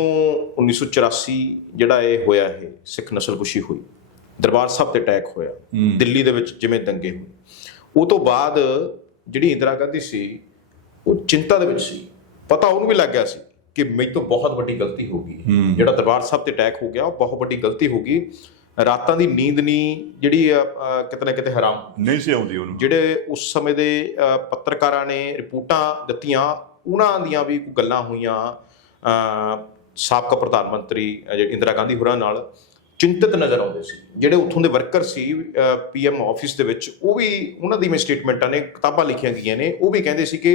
1984 ਜਿਹੜਾ ਇਹ ਹੋਇਆ ਇਹ ਸਿੱਖ ਨਸਲਕੁਸ਼ੀ ਹੋਈ ਦਰਬਾਰ ਸਾਹਿਬ ਤੇ ਅਟੈਕ ਹੋਇਆ ਦਿੱਲੀ ਦੇ ਵਿੱਚ ਜਿਵੇਂ ਦੰਗੇ ਹੋਏ। ਉਹ ਤੋਂ ਬਾਅਦ ਜਿਹੜੀ ਇੰਦਰਾ ਗਾਂਧੀ ਸੀ ਉਹ ਚਿੰਤਾ ਦੇ ਵਿੱਚ ਸੀ। ਪਤਾ ਉਹਨੂੰ ਵੀ ਲੱਗ ਗਿਆ ਸੀ ਕਿ ਮੇਰੇ ਤੋਂ ਬਹੁਤ ਵੱਡੀ ਗਲਤੀ ਹੋ ਗਈ। ਜਿਹੜਾ ਦਰਬਾਰ ਸਾਹਿਬ ਤੇ ਅਟੈਕ ਹੋ ਗਿਆ ਉਹ ਬਹੁਤ ਵੱਡੀ ਗਲਤੀ ਹੋ ਗਈ। ਰਾਤਾਂ ਦੀ ਨੀਂਦ ਨਹੀਂ ਜਿਹੜੀ ਕਿਤੇ ਨਾ ਕਿਤੇ ਹਰਾਮ ਨਹੀਂ ਸੀ ਆਉਂਦੀ ਉਹਨੂੰ। ਜਿਹੜੇ ਉਸ ਸਮੇਂ ਦੇ ਪੱਤਰਕਾਰਾਂ ਨੇ ਰਿਪੋਰਟਾਂ ਦਿੱਤੀਆਂ ਉਹਨਾਂ ਦੀਆਂ ਵੀ ਗੱਲਾਂ ਹੋਈਆਂ। ਸਾਬਕਾ ਪ੍ਰਧਾਨ ਮੰਤਰੀ ਇੰਦਰਾ ਗਾਂਧੀ ਹੋਰਾਂ ਨਾਲ ਚਿੰਤਤ ਨਜ਼ਰ ਆਉਂਦੇ ਸੀ। ਜਿਹੜੇ ਉੱਥੋਂ ਦੇ ਵਰਕਰ ਸੀ ਪੀਐਮ ਆਫਿਸ ਦੇ ਵਿੱਚ ਉਹ ਵੀ ਉਹਨਾਂ ਦੀ ਮੈਂ ਸਟੇਟਮੈਂਟਾਂ ਨੇ ਕਿਤਾਬਾਂ ਲਿਖੀਆਂ ਗਈਆਂ ਨੇ। ਉਹ ਵੀ ਕਹਿੰਦੇ ਸੀ ਕਿ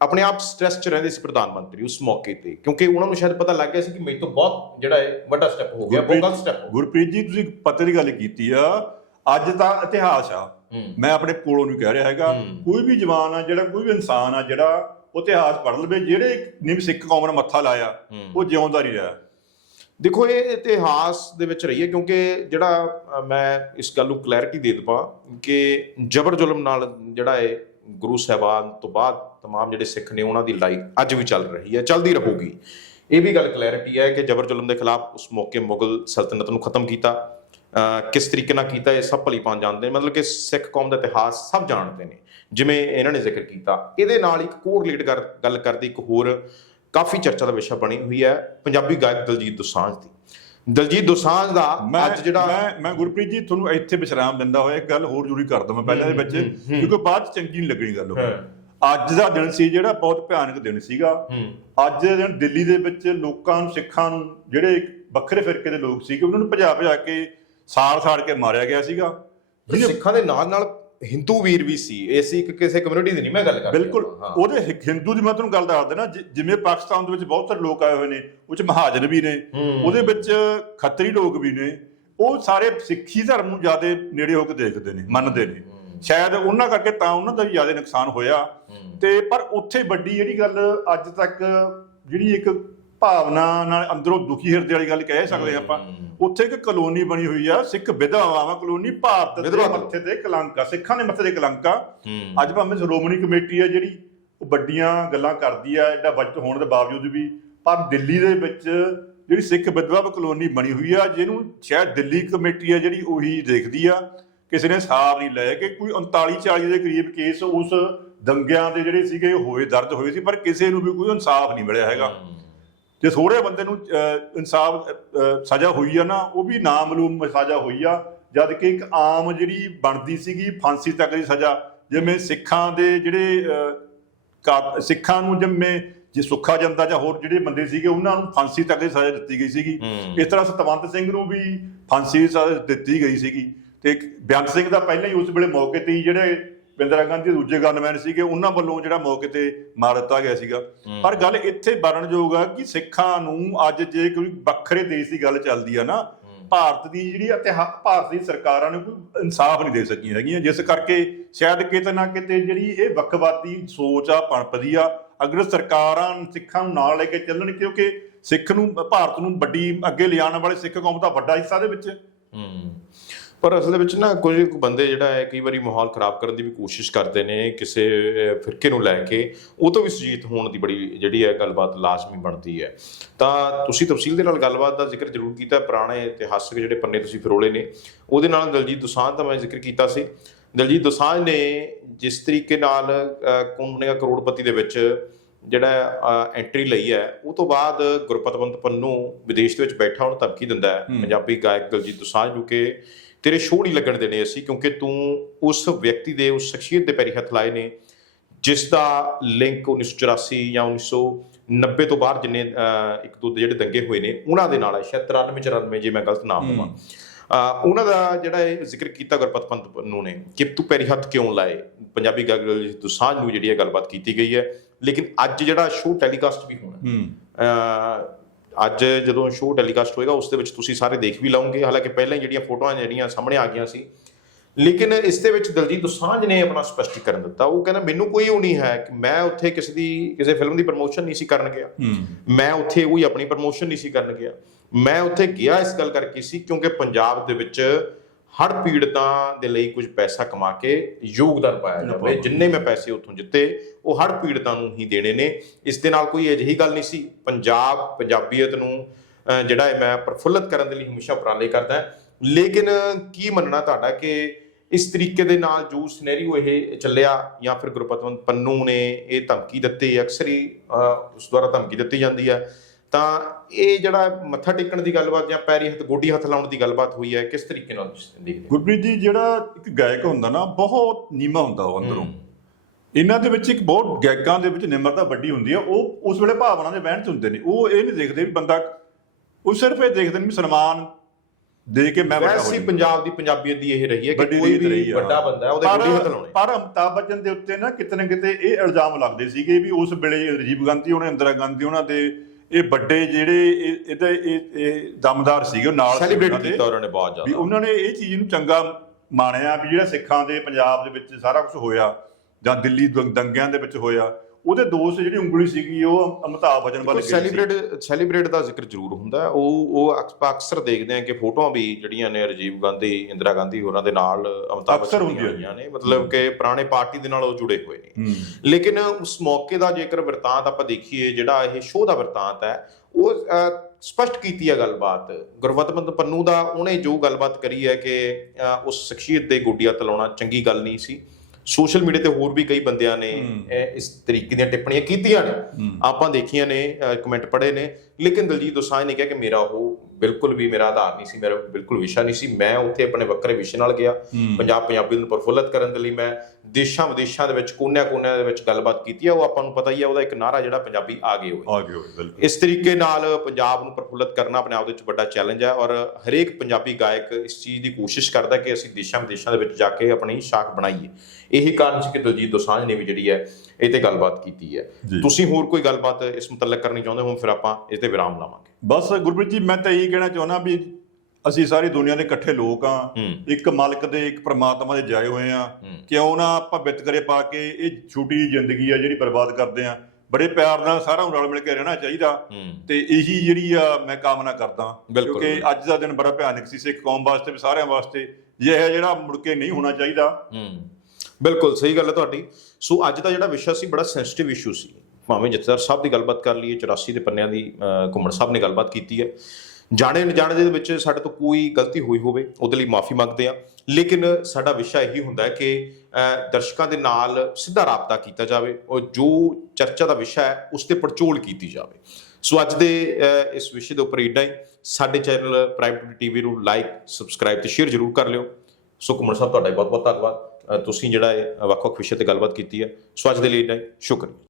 ਆਪਣੇ ਆਪ ਸਟ੍ਰੈਸ 'ਚ ਰਹਿੰਦੇ ਸੀ ਪ੍ਰਧਾਨ ਮੰਤਰੀ ਉਸ ਮੌਕੇ ਤੇ। ਕਿਉਂਕਿ ਉਹਨਾਂ ਨੂੰ ਸ਼ਾਇਦ ਪਤਾ ਲੱਗ ਗਿਆ ਸੀ ਕਿ ਮੇਰੇ ਤੋਂ ਬਹੁਤ ਜਿਹੜਾ ਹੈ ਵੱਡਾ ਸਟੈਪ ਹੋ ਗਿਆ ਬਹੁਤ ਗਲਤ ਸਟੈਪ ਗੁਰਪ੍ਰੀਤ ਜੀ ਤੁਸੀਂ ਪਤੇ ਦੀ ਗੱਲ ਕੀਤੀ ਆ ਅੱਜ ਤਾਂ ਇਤਿਹਾਸ ਆ। ਮੈਂ ਆਪਣੇ ਕੋਲੋਂ ਨਹੀਂ ਕਹਿ ਰਿਹਾ ਹੈਗਾ। ਕੋਈ ਵੀ ਜਵਾਨ ਆ ਜਿਹੜਾ ਕੋਈ ਵੀ ਇਨਸਾਨ ਆ ਜਿਹੜਾ ਉਹ ਇਤਿਹਾਸ ਪੜ੍ਹ ਲਵੇ ਜਿਹੜੇ ਨਿਮ ਸਿੱਖ ਕੌਮ ਨੇ ਮੱਥਾ ਲਾਇਆ ਉਹ ਜਿਉਂਦਾ ਨਹੀਂ ਰਿਹਾ ਦੇਖੋ ਇਹ ਇਤਿਹਾਸ ਦੇ ਵਿੱਚ ਰਹੀ ਹੈ ਕਿਉਂਕਿ ਜਿਹੜਾ ਅ, ਮੈਂ ਇਸ ਗੱਲ ਨੂੰ ਕਲੈਰਿਟੀ ਦੇ ਦਵਾਂ ਕਿ ਜਬਰ ਜ਼ੁਲਮ ਨਾਲ ਜਿਹੜਾ ਹੈ ਗੁਰੂ ਸਾਹਿਬਾਨ ਤੋਂ ਬਾਅਦ तमाम ਜਿਹੜੇ ਸਿੱਖ ਨੇ ਉਹਨਾਂ ਦੀ ਲੜਾਈ ਅੱਜ ਵੀ ਚੱਲ ਰਹੀ ਹੈ ਚੱਲਦੀ ਰਹੂਗੀ ਇਹ ਵੀ ਗੱਲ ਕਲੈਰਿਟੀ ਹੈ ਕਿ ਜਬਰ ਜ਼ੁਲਮ ਦੇ ਖਿਲਾਫ ਉਸ ਮੌਕੇ ਮੁਗਲ ਸਲਤਨਤ ਨੂੰ ਖਤਮ ਕੀਤਾ ਅ, ਕਿਸ ਤਰੀਕੇ ਨਾਲ ਕੀਤਾ ਇਹ ਸਭ ਭਲੀ ਭਾਂ ਜਾਣਦੇ ਨੇ ਮਤਲਬ ਕਿ ਸਿੱਖ ਕੌਮ ਦਾ ਇਤਿਹਾਸ ਸਭ ਜਾਣਦੇ ਨੇ ਜਿਵੇਂ ਇਹਨਾਂ ਨੇ ਜ਼ਿਕਰ ਕੀਤਾ। ਇਹਦੇ ਨਾਲ ਇੱਕ ਕੋਰਿਲੇਟ ਕਰ ਗੱਲ ਕਰਦੀ ਇੱਕ ਹੋਰ ਕਾਫੀ ਚਰਚਾ ਦਾ ਵਿਸ਼ਾ ਬਣੀ ਹੋਈ ਹੈ ਪੰਜਾਬੀ ਗਾਇਕ ਦਲਜੀਤ ਦੋਸਾਂਝ ਦੀ। ਦਲਜੀਤ ਦੋਸਾਂਝ ਦਾ ਅੱਜ ਜਿਹੜਾ ਮੈਂ ਮੈਂ ਗੁਰਪ੍ਰੀਤ ਜੀ ਤੁਹਾਨੂੰ ਇੱਥੇ ਵਿਸ਼ਰਾਮ ਦਿੰਦਾ ਹੋਇਆ ਇੱਕ ਗੱਲ ਹੋਰ ਜ਼ਰੂਰੀ ਕਰ ਦਵਾਂ ਪਹਿਲਾਂ ਦੇ ਵਿੱਚ ਕਿਉਂਕਿ ਬਾਅਦ ਚ ਚੰਗੀ ਨਹੀਂ ਲੱਗਣੀ ਗੱਲ ਉਹ। ਅੱਜ ਦਾ ਦਿਨ ਸੀ ਜਿਹੜਾ ਬਹੁਤ ਭਿਆਨਕ ਦਿਨ ਸੀਗਾ। ਅੱਜ ਦੇ ਦਿਨ ਦਿੱਲੀ ਦੇ ਵਿੱਚ ਲੋਕਾਂ ਨੂੰ ਸਿੱਖਾਂ ਨੂੰ ਜਿਹੜੇ ਇੱਕ ਵੱਖਰੇ ਫਿਰਕੇ ਦੇ ਲੋਕ ਸੀਗੇ ਉਹਨਾਂ ਨੂੰ ਭਜਾ ਭਜਾ ਕੇ ਸਾੜ ਸਾੜ ਕੇ ਮਾਰਿਆ ਗਿਆ ਸੀਗਾ। ਸਿੱਖਾਂ ਦੇ ਨਾਲ ਨਾਲ ਹਿੰਦੂ ਵੀਰ ਵੀ ਸੀ ਐਸੀ ਇੱਕ ਕਿਸੇ ਕਮਿਊਨਿਟੀ ਦੀ ਨਹੀਂ ਮੈਂ ਗੱਲ ਕਰ ਰਿਹਾ। ਬਿਲਕੁਲ। ਹਾਂ। ਉਹਦੇ ਹਿ- ਹਿੰਦੂ ਦੀ ਮੈਂ ਤੁਹਾਨੂੰ ਗੱਲ ਦੱਸ ਜਿ- ਜਿਵੇਂ ਪਾਕਿਸਤਾਨ ਦੇ ਵਿੱਚ ਬਹੁਤ ਸਾਰੇ ਲੋਕ ਆਏ ਹੋਏ ਨੇ ਉਹ ਚ ਮਹਾਜਨ ਵੀ ਨੇ ਉਹਦੇ ਵਿੱਚ ਖੱਤਰੀ ਲੋਕ ਵੀ ਨੇ ਉਹ ਸਾਰੇ ਸਿੱਖੀ ਧਰਮ ਨੂੰ ਜ਼ਿਆਦਾ ਨੇੜੇ ਹੋ ਕੇ ਦੇਖਦੇ ਨੇ ਮੰਨਦੇ ਨੇ। ਸ਼ਾਇਦ ਉਹਨਾਂ ਕਰਕੇ ਤਾਂ ਉਹਨਾਂ ਦਾ ਵੀ ਜ਼ਿਆਦਾ ਨੁਕਸਾਨ ਹੋਇਆ। ਤੇ ਪਰ ਉੱਥੇ ਵੱਡੀ ਜਿਹੜੀ ਗੱਲ ਅੱਜ ਤੱਕ ਜਿਹੜੀ ਇੱਕ ਭਾਵਨਾ ਨਾਲ ਅੰਦਰੋਂ ਦੁਖੀ ਹਿਰਦੇ ਵਾਲੀ ਗੱਲ ਕਹਿ ਸਕਦੇ ਹਾਂ ਆਪਾਂ। ਉੱਥੇ ਇੱਕ ਕਲੋਨੀ ਬਣੀ ਹੋਈ ਆ ਸਿੱਖ ਵਿਧਵਾਵਾਂ ਕਲੋਨੀ ਭਾਰਤ ਦੇ ਮੱਥੇ ਤੇ ਕਲੰਕ ਸਿੱਖਾਂ ਦੇ ਮੱਥੇ ਤੇ ਕਲੰਕ ਅੱਜ ਭਾਵੇਂ ਸ਼੍ਰੋਮਣੀ ਕਮੇਟੀ ਆ ਜਿਹੜੀ ਉਹ ਵੱਡੀਆਂ ਗੱਲਾਂ ਕਰਦੀ ਆ ਐਡਾ ਬਜਟ ਹੋਣ ਦੇ ਬਾਵਜੂਦ ਵੀ ਪਰ ਦਿੱਲੀ ਦੇ ਵਿੱਚ ਜਿਹੜੀ ਸਿੱਖ ਵਿਧਵਾ ਕਲੋਨੀ ਬਣੀ ਹੋਈ ਆ ਜਿਹਨੂੰ ਸ਼ਾਇਦ ਦਿੱਲੀ ਕਮੇਟੀ ਆ ਜਿਹੜੀ ਉਹੀ ਦੇਖਦੀ ਆ ਕਿਸੇ ਨੇ ਹਿਸਾਬ ਨਹੀਂ ਲਾਇਆ ਕਿ ਕੋਈ 39 40 ਦੇ ਕਰੀਬ ਕੇਸ ਉਸ ਦੰਗਿਆਂ ਦੇ ਜਿਹੜੇ ਸੀਗੇ ਹੋਏ ਦਰਜ ਹੋਏ ਸੀ ਪਰ ਕਿਸੇ ਨੂੰ ਵੀ ਕੋਈ ਇਨਸਾਫ ਨਹੀਂ ਮਿਲਿਆ ਹੈਗਾ। ਜੇ ਥੋੜੇ ਬੰਦੇ ਨੂੰ ਇਨਸਾਫ ਸਜ਼ਾ ਹੋਈ ਆ ਨਾ ਉਹ ਵੀ ਨਾਮਲੂਮ ਸਜ਼ਾ ਹੋਈ ਆ। ਜਦ ਕਿ ਇੱਕ ਆਮ ਜਿਹੜੀ ਬਣਦੀ ਸੀਗੀ ਫਾਂਸੀ ਤੱਕ ਦੀ ਸਜ਼ਾ ਜਿਵੇਂ ਸਿੱਖਾਂ ਦੇ ਜਿਹੜੇ ਸਿੱਖਾਂ ਨੂੰ ਜਿਵੇਂ ਜੇ ਸੁੱਖਾ ਜਨਤਾ ਜਾਂ ਹੋਰ ਜਿਹੜੇ ਬੰਦੇ ਸੀਗੇ ਉਹਨਾਂ ਨੂੰ ਫਾਂਸੀ ਤੱਕ ਦੀ ਸਜ਼ਾ ਦਿੱਤੀ ਗਈ ਸੀਗੀ। ਇਸ ਤਰ੍ਹਾਂ ਸਤਵੰਤ ਸਿੰਘ ਨੂੰ ਵੀ ਫਾਂਸੀ ਦੀ ਸਜ਼ਾ ਦਿੱਤੀ ਗਈ ਸੀਗੀ। ਤੇ ਬੇਅੰਤ ਸਿੰਘ ਦਾ ਪਹਿਲਾਂ ਹੀ ਉਸ ਵੇਲੇ ਮੌਕੇ ਤੇ ਜਿਹੜੇ ਬਿੰਦਰਾ ਗਾਂਧੀ ਦੇ ਦੂਜੇ ਗਨਮੈਨ ਸੀਗੇ ਉਹਨਾਂ ਵੱਲੋਂ ਜਿਹੜਾ ਮੌਕੇ ਤੇ ਮਾਰ ਦਿੱਤਾ ਗਿਆ ਸੀਗਾ। ਪਰ ਗੱਲ ਇੱਥੇ ਵਰਣਯੋਗ ਆ ਕਿ ਸਿੱਖਾਂ ਨੂੰ ਅੱਜ ਜੇ ਕੋਈ ਵੱਖਰੇ ਦੇਸ਼ ਦੀ ਗੱਲ ਚੱਲਦੀ ਆ ਨਾ ਭਾਰਤ ਦੀ ਜਿਹੜੀ ਇਤਿਹਾ- ਭਾਰਤ ਦੀ ਸਰਕਾਰਾਂ ਨੇ ਕੋਈ ਇਨਸਾਫ ਨਹੀਂ ਦੇ ਸਕੀਆਂ ਹੈਗੀਆਂ। ਜਿਸ ਕਰਕੇ ਸ਼ਾਇਦ ਕਿਤੇ ਨਾ ਕਿਤੇ ਜਿਹੜੀ ਇਹ ਵੱਖਵਾਦੀ ਸੋਚ ਆ ਪਣਪਦੀ ਆ ਅਗਰ ਸਰਕਾਰਾਂ ਸਿੱਖਾਂ ਨੂੰ ਨਾਲ ਲੈ ਕੇ ਚੱਲਣ ਕਿਉਂਕਿ ਸਿੱਖ ਨੂੰ ਭਾਰਤ ਨੂੰ ਵੱਡੀ ਅੱਗੇ ਲਿਜਾਣ ਵਾਲੇ ਸਿੱਖ ਕੌਮ ਦਾ ਵੱਡਾ ਹਿੱਸਾ ਦੇ ਵਿੱਚ ਹੂੰ। ਪਰ ਅਸਲ ਦੇ ਵਿੱਚ ਨਾ ਕੁਝ ਬੰਦੇ ਜਿਹੜਾ ਹੈ ਕਈ ਵਾਰੀ ਮਾਹੌਲ ਖਰਾਬ ਕਰਨ ਦੀ ਵੀ ਕੋਸ਼ਿਸ਼ ਕਰਦੇ ਨੇ ਕਿਸੇ ਫਿਰਕੇ ਨੂੰ ਲੈ ਕੇ। ਉਹ ਤੋਂ ਵੀ ਸੁਜੀਤ ਹੋਣ ਦੀ ਬੜੀ ਜਿਹੜੀ ਹੈ ਗੱਲਬਾਤ ਲਾਜ਼ਮੀ ਬਣਦੀ ਹੈ। ਤਾਂ ਤੁਸੀਂ ਤਫਸੀਲ ਦੇ ਨਾਲ ਗੱਲਬਾਤ ਦਾ ਜ਼ਿਕਰ ਜ਼ਰੂਰ ਕੀਤਾ ਪੁਰਾਣੇ ਇਤਿਹਾਸਕ ਜਿਹੜੇ ਪੰਨੇ ਤੁਸੀਂ ਫਿਰੋਲੇ ਨੇ ਉਹਦੇ ਨਾਲ ਦਲਜੀਤ ਦੋਸਾਂਝ ਦਾ ਮੈਂ ਜ਼ਿਕਰ ਕੀਤਾ ਸੀ। ਦਲਜੀਤ ਦੋਸਾਂਝ ਨੇ ਜਿਸ ਤਰੀਕੇ ਨਾਲ ਅਹ, ਕੌਣ ਬਣੇਗਾ ਕਰੋੜਪਤੀ ਦੇ ਵਿੱਚ ਜਿਹੜਾ ਐਂਟਰੀ ਲਈ ਹੈ ਉਹ ਤੋਂ ਬਾਅਦ ਗੁਰਪਤਵੰਤ ਪੰਨੂ ਵਿਦੇਸ਼ ਦੇ ਵਿੱਚ ਬੈਠਾ ਉਹਨੂੰ ਧਮਕੀ ਦਿੰਦਾ ਹੈ। ਪੰਜਾਬੀ ਗਾਇਕ ਦਲਜੀਤ ਦੋਸਾਂਝ ਨੂੰ ਕਿ ਤੇਰੇ ਸ਼ੋਅ ਨਹੀਂ ਲੱਗਣ ਦੇਣੇ ਅਸੀਂ ਕਿਉਂਕਿ ਤੂੰ ਉਸ ਵਿਅਕਤੀ ਦੇ ਉਸ ਸ਼ਖਸੀਅਤ ਦੇ ਪੈਰੀ ਹੱਥ ਲਾਏ ਨੇ ਜਿਸ ਦਾ ਲਿੰਕ 1984 ਜਾਂ 1990 ਤੋਂ ਬਾਅਦ ਜਿੰਨੇ ਇੱਕ ਦੋ ਜਿਹੜੇ ਦੰਗੇ ਹੋਏ ਨੇ ਉਹਨਾਂ ਦੇ ਨਾਲ ਹੈ ਸ਼ਾਇਦ 93 94 ਜੇ ਮੈਂ ਗਲਤ ਲਵਾਂ। ਅਹ, ਉਹਨਾਂ ਦਾ ਜਿਹੜਾ ਇਹ ਜ਼ਿਕਰ ਕੀਤਾ ਗੁਰਪਤ ਪੰਤ ਨੂੰ ਨੇ ਕਿ ਤੂੰ ਪੈਰੀ ਹੱਥ ਕਿਉਂ ਲਾਏ? ਪੰਜਾਬੀ ਗਾਇਕ ਦੁਸਾਂਝ ਨੂੰ ਜਿਹੜੀ ਇਹ ਗੱਲਬਾਤ ਕੀਤੀ ਗਈ ਹੈ। ਲੇਕਿਨ ਅੱਜ ਜਿਹੜਾ ਸ਼ੋਅ ਟੈਲੀਕਾਸਟ ਵੀ ਹੋਣਾ। ਅੱਜ ਜਦੋਂ ਸ਼ੋਅ ਟੈਲੀਕਾਸਟ ਹੋਏਗਾ ਉਸ ਦੇ ਵਿੱਚ ਤੁਸੀਂ ਸਾਰੇ ਦੇਖ ਵੀ ਲਓਗੇ। ਹਾਲਾਂਕਿ ਪਹਿਲਾਂ ਹੀ ਜਿਹੜੀਆਂ ਫੋਟੋਆਂ ਜਿਹੜੀਆਂ ਸਾਹਮਣੇ ਆ ਗਈਆਂ ਸੀ। ਲੇਕਿਨ ਇਸ ਦੇ ਵਿੱਚ ਦਲਜੀਤ ਦੋਸਾਂਝ ਨੇ ਆਪਣਾ ਸਪਸ਼ਟੀਕਰਨ ਦਿੱਤਾ। ਉਹ ਕਹਿੰਦਾ ਮੈਨੂੰ ਕੋਈ ਉਹ ਨਹੀਂ ਹੈ ਕਿ ਮੈਂ ਉੱਥੇ ਕਿਸੇ ਦੀ ਕਿਸੇ ਫਿਲਮ ਦੀ ਪ੍ਰਮੋਸ਼ਨ ਨਹੀਂ ਸੀ ਕਰਨ ਗਿਆ। ਮੈਂ ਉੱਥੇ ਕੋਈ ਆਪਣੀ ਪ੍ਰਮੋਸ਼ਨ ਨਹੀਂ ਸੀ ਕਰਨ ਗਿਆ। ਮੈਂ ਉੱਥੇ ਗਿਆ ਇਸ ਗੱਲ ਕਰਕੇ ਸੀ ਕਿਉਂਕਿ ਪੰਜਾਬ ਦੇ ਵਿੱਚ ਹੜ ਪੀੜਤਾਂ ਦੇ ਲਈ ਕੁਝ ਪੈਸਾ ਕਮਾ ਕੇ ਯੋਗਦਾਨ ਪਾਇਆ ਜਾਵੇ। ਜਿੰਨੇ ਮੈਂ ਪੈਸੇ ਉੱਥੋਂ ਜਿੱਤੇ ਉਹ ਹੜ ਪੀੜਤਾਂ ਨੂੰ ਹੀ ਦੇਣੇ ਨੇ। ਇਸ ਦੇ ਨਾਲ ਕੋਈ ਅਜਿਹੀ ਗੱਲ ਨਹੀਂ ਸੀ। ਪੰਜਾਬ ਪੰਜਾਬੀਅਤ ਨੂੰ ਜਿਹੜਾ ਹੈ ਮੈਂ ਪ੍ਰਫੁੱਲਤ ਕਰਨ ਦੇ ਲਈ ਹਮੇਸ਼ਾ ਉਪਰਾਲੇ ਕਰਦਾ। ਲੇਕਿਨ ਕੀ ਮੰਨਣਾ ਤੁਹਾਡਾ ਕਿ ਇਸ ਤਰੀਕੇ ਦੇ ਨਾਲ ਜੋ ਸਿਨੈਰੀਓ ਇਹ ਚੱਲਿਆ ਜਾਂ ਫਿਰ ਗੁਰਪਤਵੰਤ ਪੰਨੂ ਨੇ ਇਹ ਧਮਕੀ ਦਿੱਤੀ ਅਕਸਰ ਹੀ ਉਸ ਦੁਆਰਾ ਧਮਕੀ ਦਿੱਤੀ ਜਾਂਦੀ ਹੈ। ਤਾਂ ਇਹ ਜਿਹੜਾ ਮੱਥਾ ਟੇਕਣ ਦੀ ਗੱਲਬਾਤ ਜਾਂ ਪੈਰੀ ਹੱਥ ਗੋਡੀ ਹੱਥ ਲਾਉਣ ਦੀ ਗੱਲਬਾਤ ਹੋਈ ਹੈ ਕਿਸ ਤਰੀਕੇ ਨਾਲ ਤੁਸੀਂ ਦੇਖਦੇ ਹੋ? ਗੁਰਪ੍ਰੀਤ ਜੀ ਜਿਹੜਾ ਇੱਕ ਗਾਇਕ ਹੁੰਦਾ ਨਾ ਬਹੁਤ ਨੀਮਾ ਹੁੰਦਾ ਉਹ ਅੰਦਰੋਂ। ਇਹਨਾਂ ਦੇ ਵਿੱਚ ਇੱਕ ਬਹੁਤ ਗਾਇਕਾਂ ਦੇ ਵਿੱਚ ਨਿਮਰਤਾ ਵੱਡੀ ਹੁੰਦੀ ਹੈ ਉਹ ਉਸ ਵੇਲੇ ਭਾਵਨਾ ਦੇ ਵਹਿਣ ਚ ਹੁੰਦੇ ਨੇ। ਉਹ ਇਹ ਨਹੀਂ ਦੇਖਦੇ ਵੀ ਬੰਦਾ ਉਹ ਸਿਰਫ ਇਹ ਦੇਖਦੇ ਨੇ ਵੀ ਸਨਮਾਨ ਦੇ ਕੇ ਮੈਂ ਵੱਡਾ ਹੋ ਵੈਸੇ। ਪੰਜਾਬ ਦੀ ਪੰਜਾਬੀਅਤ ਦੀ ਇਹ ਰਹੀ ਹੈ ਕਿ ਵੱਡੀ ਕੋਈ ਰੀਤ ਵੀ ਆ। ਵੱਡਾ ਬੰਦਾ ਹੈ ਉਹਦੇ ਗੋਡੀ ਹੱਥ ਲਾਉਣੇ। ਪਰ ਅਮਿਤਾਭ ਬੱਚਨ ਦੇ ਉੱਤੇ ਨਾ ਕਿਤੇ ਨਾ ਕਿਤੇ ਇਹ ਇਲਜ਼ਾਮ ਲੱਗਦੇ ਸੀਗੇ ਵੀ ਉਸ ਵੇਲੇ ਰਾਜੀਵ ਗਾਂਧੀ ਉਹਨੇ ਇੰਦਰਾ ਗਾਂਧੀ ਉਹਨਾਂ ਦੇ ਇਹ ਵੱਡੇ ਜਿਹੜੇ ਇਹ- ਇਹਦੇ ਇਹ ਇਹ ਦਮਦਾਰ ਸੀਗੇ ਉਹ ਨਾਲ ਸੈਲੀਬ੍ਰੇਟ ਉਹਨਾਂ ਦੇ। ਕੀਤਾ ਉਹਨਾਂ ਨੇ ਬਹੁਤ ਵੀ ਜ਼ਿਆਦਾ ਉਹਨਾਂ ਨੇ ਇਹ ਚੀਜ਼ ਨੂੰ ਚੰਗਾ ਮਾਣਿਆ ਵੀ ਜਿਹੜਾ ਸਿੱਖਾਂ ਦੇ ਪੰਜਾਬ ਦੇ ਵਿੱਚ ਸਾਰਾ ਕੁਝ ਹੋਇਆ ਜਾਂ ਦਿੱਲੀ ਦੰ- ਦੰਗਿਆਂ ਦੇ ਵਿੱਚ ਹੋਇਆ ਉਹਦੇ ਦੋਸਤ ਜਿਹੜੀ ਉਂਗਲੀ ਸੀਗੀ ਉਹ ਅਮਿਤਾਭ ਬਚਨ ਵੱਲ ਗਈ ਸੀ। ਸੈਲੀਬ੍ਰੇਟ ਸੈਲੀਬ੍ਰੇਟ ਦਾ ਜ਼ਿਕਰ ਜ਼ਰੂਰ ਹੁੰਦਾ। ਉਹ ਉਹ ਅਕਸ- ਅਕਸਰ ਦੇਖਦੇ ਆ ਕਿ ਫੋਟੋਆਂ ਵੀ ਜਿਹੜੀਆਂ ਨੇ ਰਾਜੀਵ ਗਾਂਧੀ ਇੰਦਰਾ ਗਾਂਧੀ ਹੋਰਾਂ ਦੇ ਨਾਲ ਅਮਿਤਾਭ ਬੱਚਨ ਦੀਆਂ ਨੇ। ਮਤਲਬ ਕਿ ਪੁਰਾਣੇ ਪਾਰਟੀ ਦੇ ਨਾਲ ਉਹ ਜੁੜੇ ਹੋਏ ਨੇ। ਲੇਕਿਨ ਉਸ ਮੌਕੇ ਦਾ ਜੇਕਰ ਵਰਤਾਂਤ ਆਪਾਂ ਦੇਖੀਏ ਜਿਹੜਾ ਇਹ ਸ਼ੋਅ ਦਾ ਵਰਤਾਂਤ ਹੈ ਉਹ ਸਪਸ਼ਟ ਕੀਤੀ ਹੈ ਗੱਲਬਾਤ। ਗੁਰਵਤਮੰਦ ਪੰਨੂ ਦਾ ਉਹਨੇ ਜੋ ਗੱਲਬਾਤ ਕਰੀ ਹੈ ਕਿ ਉਸ ਸ਼ਖਸੀਅਤ ਦੇ ਗੋਡੀਆਂ ਤਲਾਉਣਾ ਚੰਗੀ ਗੱਲ ਨਹੀਂ ਸੀ। ਸੋਸ਼ਲ ਮੀਡੀਆ ਤੇ ਹੋਰ ਵੀ ਕਈ ਬੰਦਿਆਂ ਨੇ। ਇਹ ਇਸ ਤਰੀਕੇ ਦੀਆਂ ਟਿੱਪਣੀਆਂ ਕੀਤੀਆਂ ਨੇ। ਆਪਾਂ ਦੇਖੀਆਂ ਨੇ ਕਮੈਂਟ ਪੜ੍ਹੇ ਨੇ ਲੇਕਿਨ ਦਲਜੀਤ ਦੋਸਾਂਝ ਨੇ ਕਿਹਾ ਕਿ ਮੇਰਾ ਉਹ ਬਿਲਕੁਲ ਵੀ ਮੇਰਾ ਆਧਾਰ ਨਹੀਂ ਸੀ ਮੇਰਾ ਬਿਲਕੁਲ ਵਿਸ਼ਾ ਨਹੀਂ ਸੀ ਮੈਂ ਉੱਥੇ ਆਪਣੇ ਵੱਖਰੇ ਵਿਸ਼ੇ ਨਾਲ ਗਿਆ। ਪੰਜਾਬ ਪੰਜਾਬੀ ਨੂੰ ਪ੍ਰਫੁੱਲਤ ਕਰਨ ਦੇ ਲਈ ਮੈਂ ਦੇਸ਼ਾਂ ਵਿਦੇਸ਼ਾਂ ਦੇ ਵਿੱਚ ਕੋਨਿਆਂ-ਕੋਨਿਆਂ ਦੇ ਵਿੱਚ ਗੱਲਬਾਤ ਕੀਤੀ ਹੈ ਉਹ ਆਪਾਂ ਨੂੰ ਪਤਾ ਹੀ ਹੈ ਉਹਦਾ ਇੱਕ ਨਾਰਾ ਜਿਹੜਾ ਪੰਜਾਬੀ ਆ ਗਏ ਹੋਏ। ਆ ਗਏ ਹੋਏ ਬਿਲਕੁਲ। ਇਸ ਤਰੀਕੇ ਨਾਲ ਪੰਜਾਬ ਨੂੰ ਪ੍ਰਫੁੱਲਤ ਕਰਨਾ ਆਪਣੇ ਆਪ ਦੇ ਵਿੱਚ ਵੱਡਾ ਚੈਲੰਜ ਹੈ ਔਰ ਹਰੇਕ ਪੰਜਾਬੀ ਗਾਇਕ ਇਸ ਚੀਜ਼ ਦੀ ਕੋਸ਼ਿਸ਼ ਕਰਦਾ ਕਿ ਅਸੀਂ ਦੇਸ਼ਾਂ ਵਿਦੇਸ਼ਾਂ ਦੇ ਵਿੱਚ ਜਾ ਕੇ ਆਪਣੀ ਸ਼ਾਖ ਬਣਾਈਏ। ਇਹੀ ਕਾਰਨ ਸੀ ਕਿ ਦਲਜੀਤ ਦੋਸਾਂਝ ਨੇ ਵੀ ਜਿਹੜੀ ਹੈ ਇਹ ਤੇ ਗੱਲਬਾਤ ਕੀਤੀ ਹੈ। ਤੁਸੀਂ ਹੋਰ ਕੋਈ ਗੱਲਬਾਤ ਇਸ ਮੁਤਲਕ ਕਰਨੀ ਚਾਹੁੰਦੇ ਹੋ ਫਿਰ ਆਪਾਂ ਇਸ ਤੇ ਵਿਰਾਮ ਲਾਵਾਂਗੇ। ਬਸ ਗੁਰਪ੍ਰੀਤ ਜੀ ਮੈਂ ਤਾਂ ਇਹੀ ਕਹਿਣਾ ਚਾਹੁੰਦਾ ਵੀ ਅਸੀਂ ਸਾਰੀ ਦੁਨੀਆ ਦੇ ਇਕੱਠੇ ਲੋਕ ਆ। ਹੂੰ। ਇੱਕ ਮਾਲਕ ਦੇ ਇੱਕ ਪ੍ਰਮਾਤਮਾ ਦੇ ਜਾਏ ਹੋਏ ਆ। ਕਿਉਂ ਨਾ ਆਪਾਂ ਵਿਤਕਰੇ ਪਾ ਕੇ ਇਹ ਛੋਟੀ ਜ਼ਿੰਦਗੀ ਆ ਜਿਹੜੀ ਬਰਬਾਦ ਕਰਦੇ ਆ। ਬੜੇ ਪਿਆਰ ਨਾਲ ਸਾਰਾ ਨੂੰ ਰਲ ਮਿਲ ਕੇ ਰਹਿਣਾ ਚਾਹੀਦਾ। ਤੇ ਇਹੀ ਜਿਹੜੀ ਆ ਮੈਂ ਕਾਮਨਾ ਕਰਦਾ। ਕਿਉਂਕਿ। ਅੱਜ ਦਾ ਦਿਨ ਬੜਾ ਭਿਆਨਕ ਸੀ ਸਿੱਖ ਕੌਮ ਵਾਸਤੇ ਵੀ ਸਾਰਿਆਂ ਵਾਸਤੇ। ਜੇ ਇਹ ਜਿਹੜਾ ਮੁੜ ਕੇ ਨਹੀਂ ਹੋਣਾ ਚਾਹੀਦਾ। ਬਿਲਕੁਲ ਸਹੀ ਗੱਲ ਹੈ ਤੁਹਾਡੀ। ਸੋ ਅੱਜ ਦਾ ਜਿਹੜਾ ਵਿਸ਼ਾ ਸੀ ਬੜਾ ਸੈਂਸਿਟਿਵ ਇਸ਼ੂ ਸੀ। ਭਾਵੇਂ ਜਥੇਦਾਰ ਸਾਹਿਬ ਦੀ ਗੱਲਬਾਤ ਕਰ ਲਈਏ 84 ਦੇ ਪੰਨਿਆਂ ਦੀ ਘੁੰਮਣ ਸਾਹਿਬ ਨੇ ਗੱਲਬਾਤ ਕੀਤੀ ਹੈ। ਜਾਣੇ ਅਣਜਾਣੇ ਦੇ ਵਿੱਚ ਸਾਡੇ ਤੋਂ ਕੋਈ ਗਲਤੀ ਹੋਈ ਹੋਵੇ, ਉਹਦੇ ਲਈ ਮਾਫੀ ਮੰਗਦੇ ਆ ਲੇਕਿਨ ਸਾਡਾ ਵਿਸ਼ਾ ਇਹੀ ਹੁੰਦਾ ਹੈ ਕਿ ਦਰਸ਼ਕਾਂ ਦੇ ਨਾਲ ਸਿੱਧਾ ਰਾਬਤਾ ਕੀਤਾ ਜਾਵੇ ਔਰ ਜੋ ਚਰਚਾ ਦਾ ਵਿਸ਼ਾ ਹੈ, ਉਸ ਤੇ ਪੜਚੋਲ ਕੀਤੀ ਜਾਵੇ। ਸੋ ਅੱਜ ਦੇ ਇਸ ਵਿਸ਼ੇ ਦੇ ਉੱਪਰ ਇੰਨਾ ਹੀ ਸਾਡੇ ਚੈਨਲ ਪ੍ਰਾਈਮ ਟੀਵੀ ਨੂੰ ਲਾਈਕ, ਸਬਸਕ੍ਰਾਈਬ ਤੇ ਸ਼ੇਅਰ ਜ਼ਰੂਰ ਕਰ ਲਿਓ। ਸੋ ਘੁੰਮਣ ਸਾਹਿਬ, ਤੁਹਾਡਾ ਬਹੁਤ ਬਹੁਤ ਧੰਨਵਾਦ ਤੁਸੀਂ ਜਿਹੜਾ ਇਹ ਵੱਖ-ਵੱਖ ਵਿਸ਼ੇ ਤੇ ਗੱਲਬਾਤ ਕੀਤੀ ਹੈ। ਸੋ ਅੱਜ ਦੇ ਲਈ ਇੰਨਾ ਹੀ, ਸ਼ੁਕਰੀਆ।